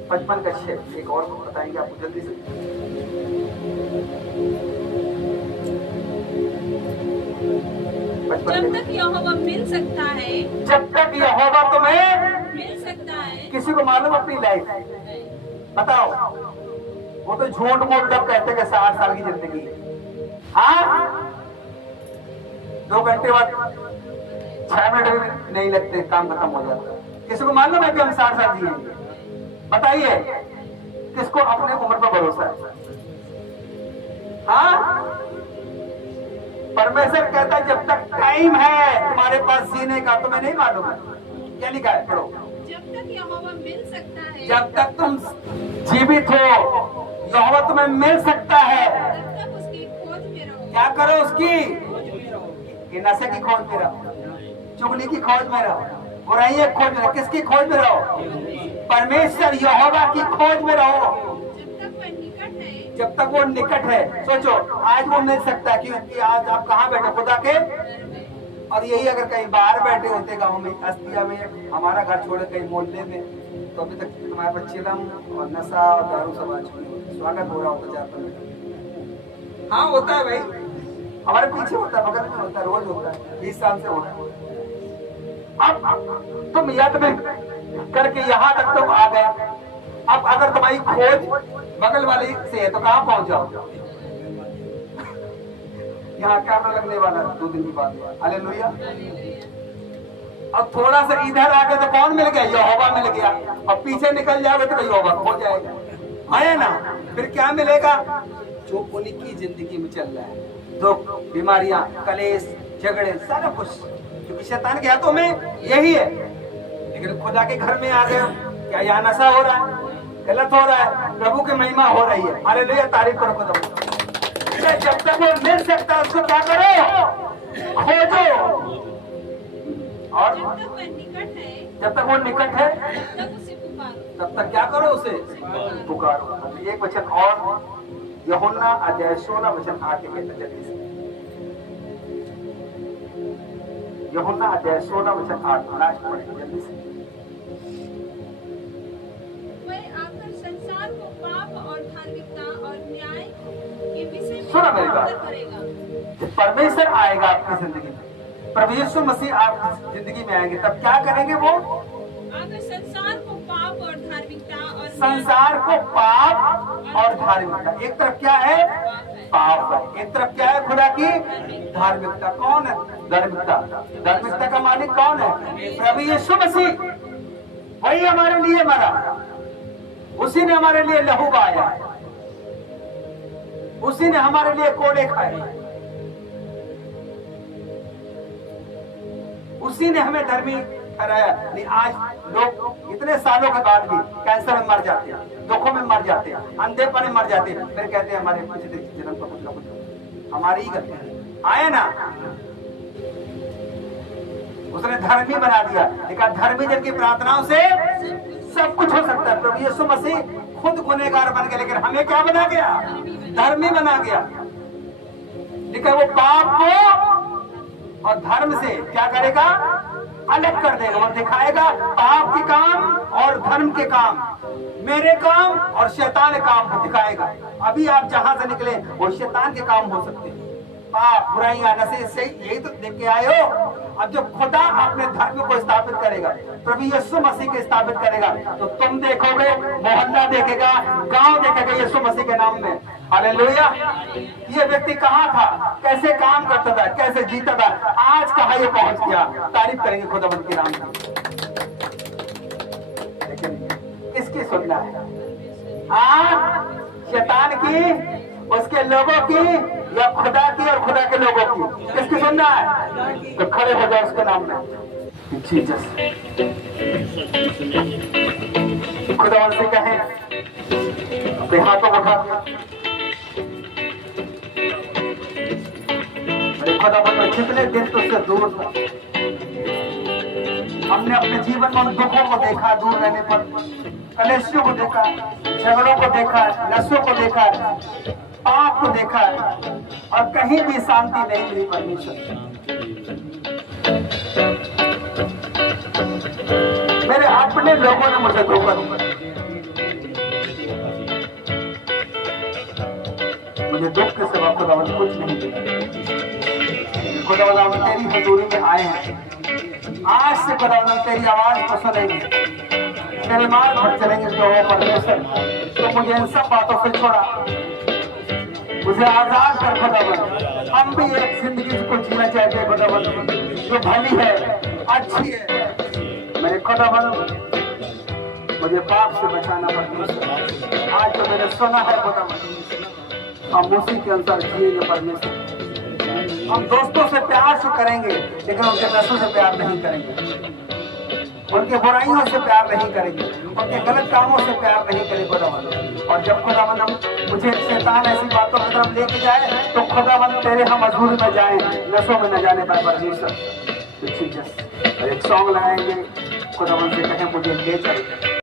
55 का 6 एक और बताएंगे आपको जल्दी से। जब तक यहोवा मिल सकता है, जब तक यहोवा तुम्हें मिल सकता है। किसी को मालूम अपनी लाइफ? बताओ, वो तो झूठ मूठ तब कहते कि 60 साल की जिंदगी है। हाँ, 2 घंटे बाद 6 मिनट भी नहीं लगते, काम खत्म हो जाता है। किसी को मालूम है कि हम 60 साल जिए? बताइए, किसको अपने उम्र पर भरोसा है? हाँ, परमेश्वर कहता है जब तक टाइम है तुम्हारे पास जीने का, तुम्हें नहीं मालूम है। क्या लिखा है, पढ़ो। जब तक यहोवा मिल सकता है, जब तक तुम जीवित हो यहोवा तुम्हें मिल सकता है। तब तक उसकी खोज में रहो। क्या करो? उसकी कि नशे की खोज में रहो, चुगली की खोज में रहो, बुराई की खोज में रहो। किसकी खोज में रहो? परमेश्वर यहोवा की खोज में रहो। जब तक वो निकट है। सोचो, आज वो मिल सकता है क्योंकि आज आप कहाँ बैठे? खुदा के। और यही अगर कहीं बाहर बैठे होते गांव में, अस्तिया में, हमारा घर छोड़े कहीं मोहल्ले में, तो अभी तक तुम्हारे पर चिलम और नशा और दारू सब आ चुकी होती। स्वागत हो रहा होता 4-5 हाँ होता है भाई, हमारे पीछे होता है, बगल में होता है, रोज होता है, 20 साल से हो रहा है। अब तुम यद में करके यहाँ तक तुम आ गए। अब अगर तुम्हारी खोज बगल वाले से है तो कहाँ पहुंच जाओ? यहाँ कैमरा लगने वाला है 2 दिन की बात। हालेलुया। अब थोड़ा सा इधर आ गए तो कौन मिल गया? यहोवा मिल गया। अब पीछे निकल जाओगे तो यहोवा खो जाएगा, है ना? फिर क्या मिलेगा? जो उन्हीं की जिंदगी में चल रहा है, दुख, बीमारियां, कलेश, झगड़े, सारा कुछ, क्योंकि शैतान के हाथों में यही है। लेकिन खुदा के घर में आ गए, क्या यहाँ नशा हो रहा है? गलत हो रहा है? प्रभु की महिमा हो रही है। हालेलुया, तारीफ करो खुदा। जब तक वो मिल सकता है उसको क्या करो? खोजो। और जब तक वो निकट है तब तक क्या करो? उसे पुकारो। एक वचन और, यूहन्ना अध्याय 16 वचन 8 के कहते हैं। यूहन्ना अध्याय 16 वचन 8 लास्ट पढ़ेंगे जल्दी से। संसार को पाप और धार्मिकता और न्याय के विषय में सुना मेरी बात। करेगा। जब परमेश्वर आएगा आपकी जिंदगी में, प्रभु यीशु मसीह आपकी जिंदगी में आएंगे, तब क्या करेंगे वो? अगर संसार को पाप और धार्मिकता और संसार को पाप और धार्मिकता, एक तरफ क्या है? पाप है, एक तरफ क्या है? खुदा की धार्मिकता। कौन है धार्मिकता? धार्मिकता का मालिक कौन है? प्रभु यीशु मसीह। वही हमारे लिए मरा, उसी ने हमारे लिए लहू बहाया, उसी ने हमारे लिए कोड़े खाए, उसी ने हमें धर्मी ठहराया। नहीं, आज लोग इतने सालों के बाद भी कैंसर में मर जाते हैं, दुखों में मर जाते हैं, अंधेपन में मर जाते हैं, फिर कहते हैं हमारे पिछले जन्म का कुछ ना कुछ हमारी ही गलती है। आए ना, उसने धर्मी बना दिया। लेकिन धर्मी जन की प्रार्थनाओं से सब कुछ हो सकता है। प्रभु यीशु मसीह खुद गुनहगार बन गया, लेकिन हमें क्या बना गया? धर्मी बना गया। लेकिन वो पाप को और धर्म से क्या करेगा? अलग कर देगा। वो दिखाएगा पाप के काम और धर्म के काम, मेरे काम और शैतान के काम को दिखाएगा। अभी आप जहां से निकले वो शैतान के काम हो सकते हैं, पाप, बुराइयां, नशे से, यही तो देख के आए हो। अब जब खुदा अपने धर्म को स्थापित करेगा, प्रभु यीशु मसीह के स्थापित करेगा, तो तुम देखोगे, मोहल्ला देखेगा, गांव देखेगा यीशु मसीह के नाम में। हालेलुया। ये व्यक्ति कहाँ था? कैसे काम करता था? कैसे जीता था? आज कहाँ ये पहुंच गया? तारीफ करेंगे खुदावंद के नाम की। लेकिन किसकी सुनना है? शैतान की, उसके लोगों की, या खुदा की और खुदा के लोगों की? किसकी सुनना है? तो खड़े हो जाओ उसके नाम में। जीसस। खुदावंद से कहें, अपने हाथों को उठा, खुदावंद कितने दिन तुझसे दूर था, हमने अपने जीवन में उन दुखों को देखा, दूर रहने पर कलेशियों को देखा, झगड़ों को देखा, नशों को देखा, पाप को देखा, और कहीं भी शांति नहीं मिली। परमेश्वर, मेरे अपने लोगों ने मुझे धोखा दिया, मुझे दुख के सिवा खुदावंद कुछ नहीं दिया। खुदावंद हम तेरी हजूरी में आए हैं, आज से खुदावंद तेरी आवाज को सुनेंगे, तेरे मार्ग पर चलेंगे। जो हो परमेश्वर, तो मुझे इन सब बातों से छोड़ा, मुझे आजाद कर खुदावंद। हम भी एक जिंदगी को जीना चाहते हैं खुदावंद, जो भली है, अच्छी है। मेरे खुदावंद मुझे पाप से बचाना परमेश्वर। आज तो मैंने सुना है खुदावंद, हम उसी के अनुसार जिएंगे परमेश्वर। हम दोस्तों से प्यार से करेंगे, लेकिन उनके नशों से प्यार नहीं करेंगे, उनके बुराइयों से प्यार नहीं करेंगे, उनके गलत कामों से प्यार नहीं करेंगे खुदावंद। और जब खुदावंद हम मुझे शैतान ऐसी बातों की तरफ लेके जाए तो खुदावंद तेरे हम मजबूरी में जाए, नशों में न जाने पाए परमेश्वर। तो ठीक है, एक सॉन्ग लगाएंगे, खुदावंद से कहें मुझे ले चल।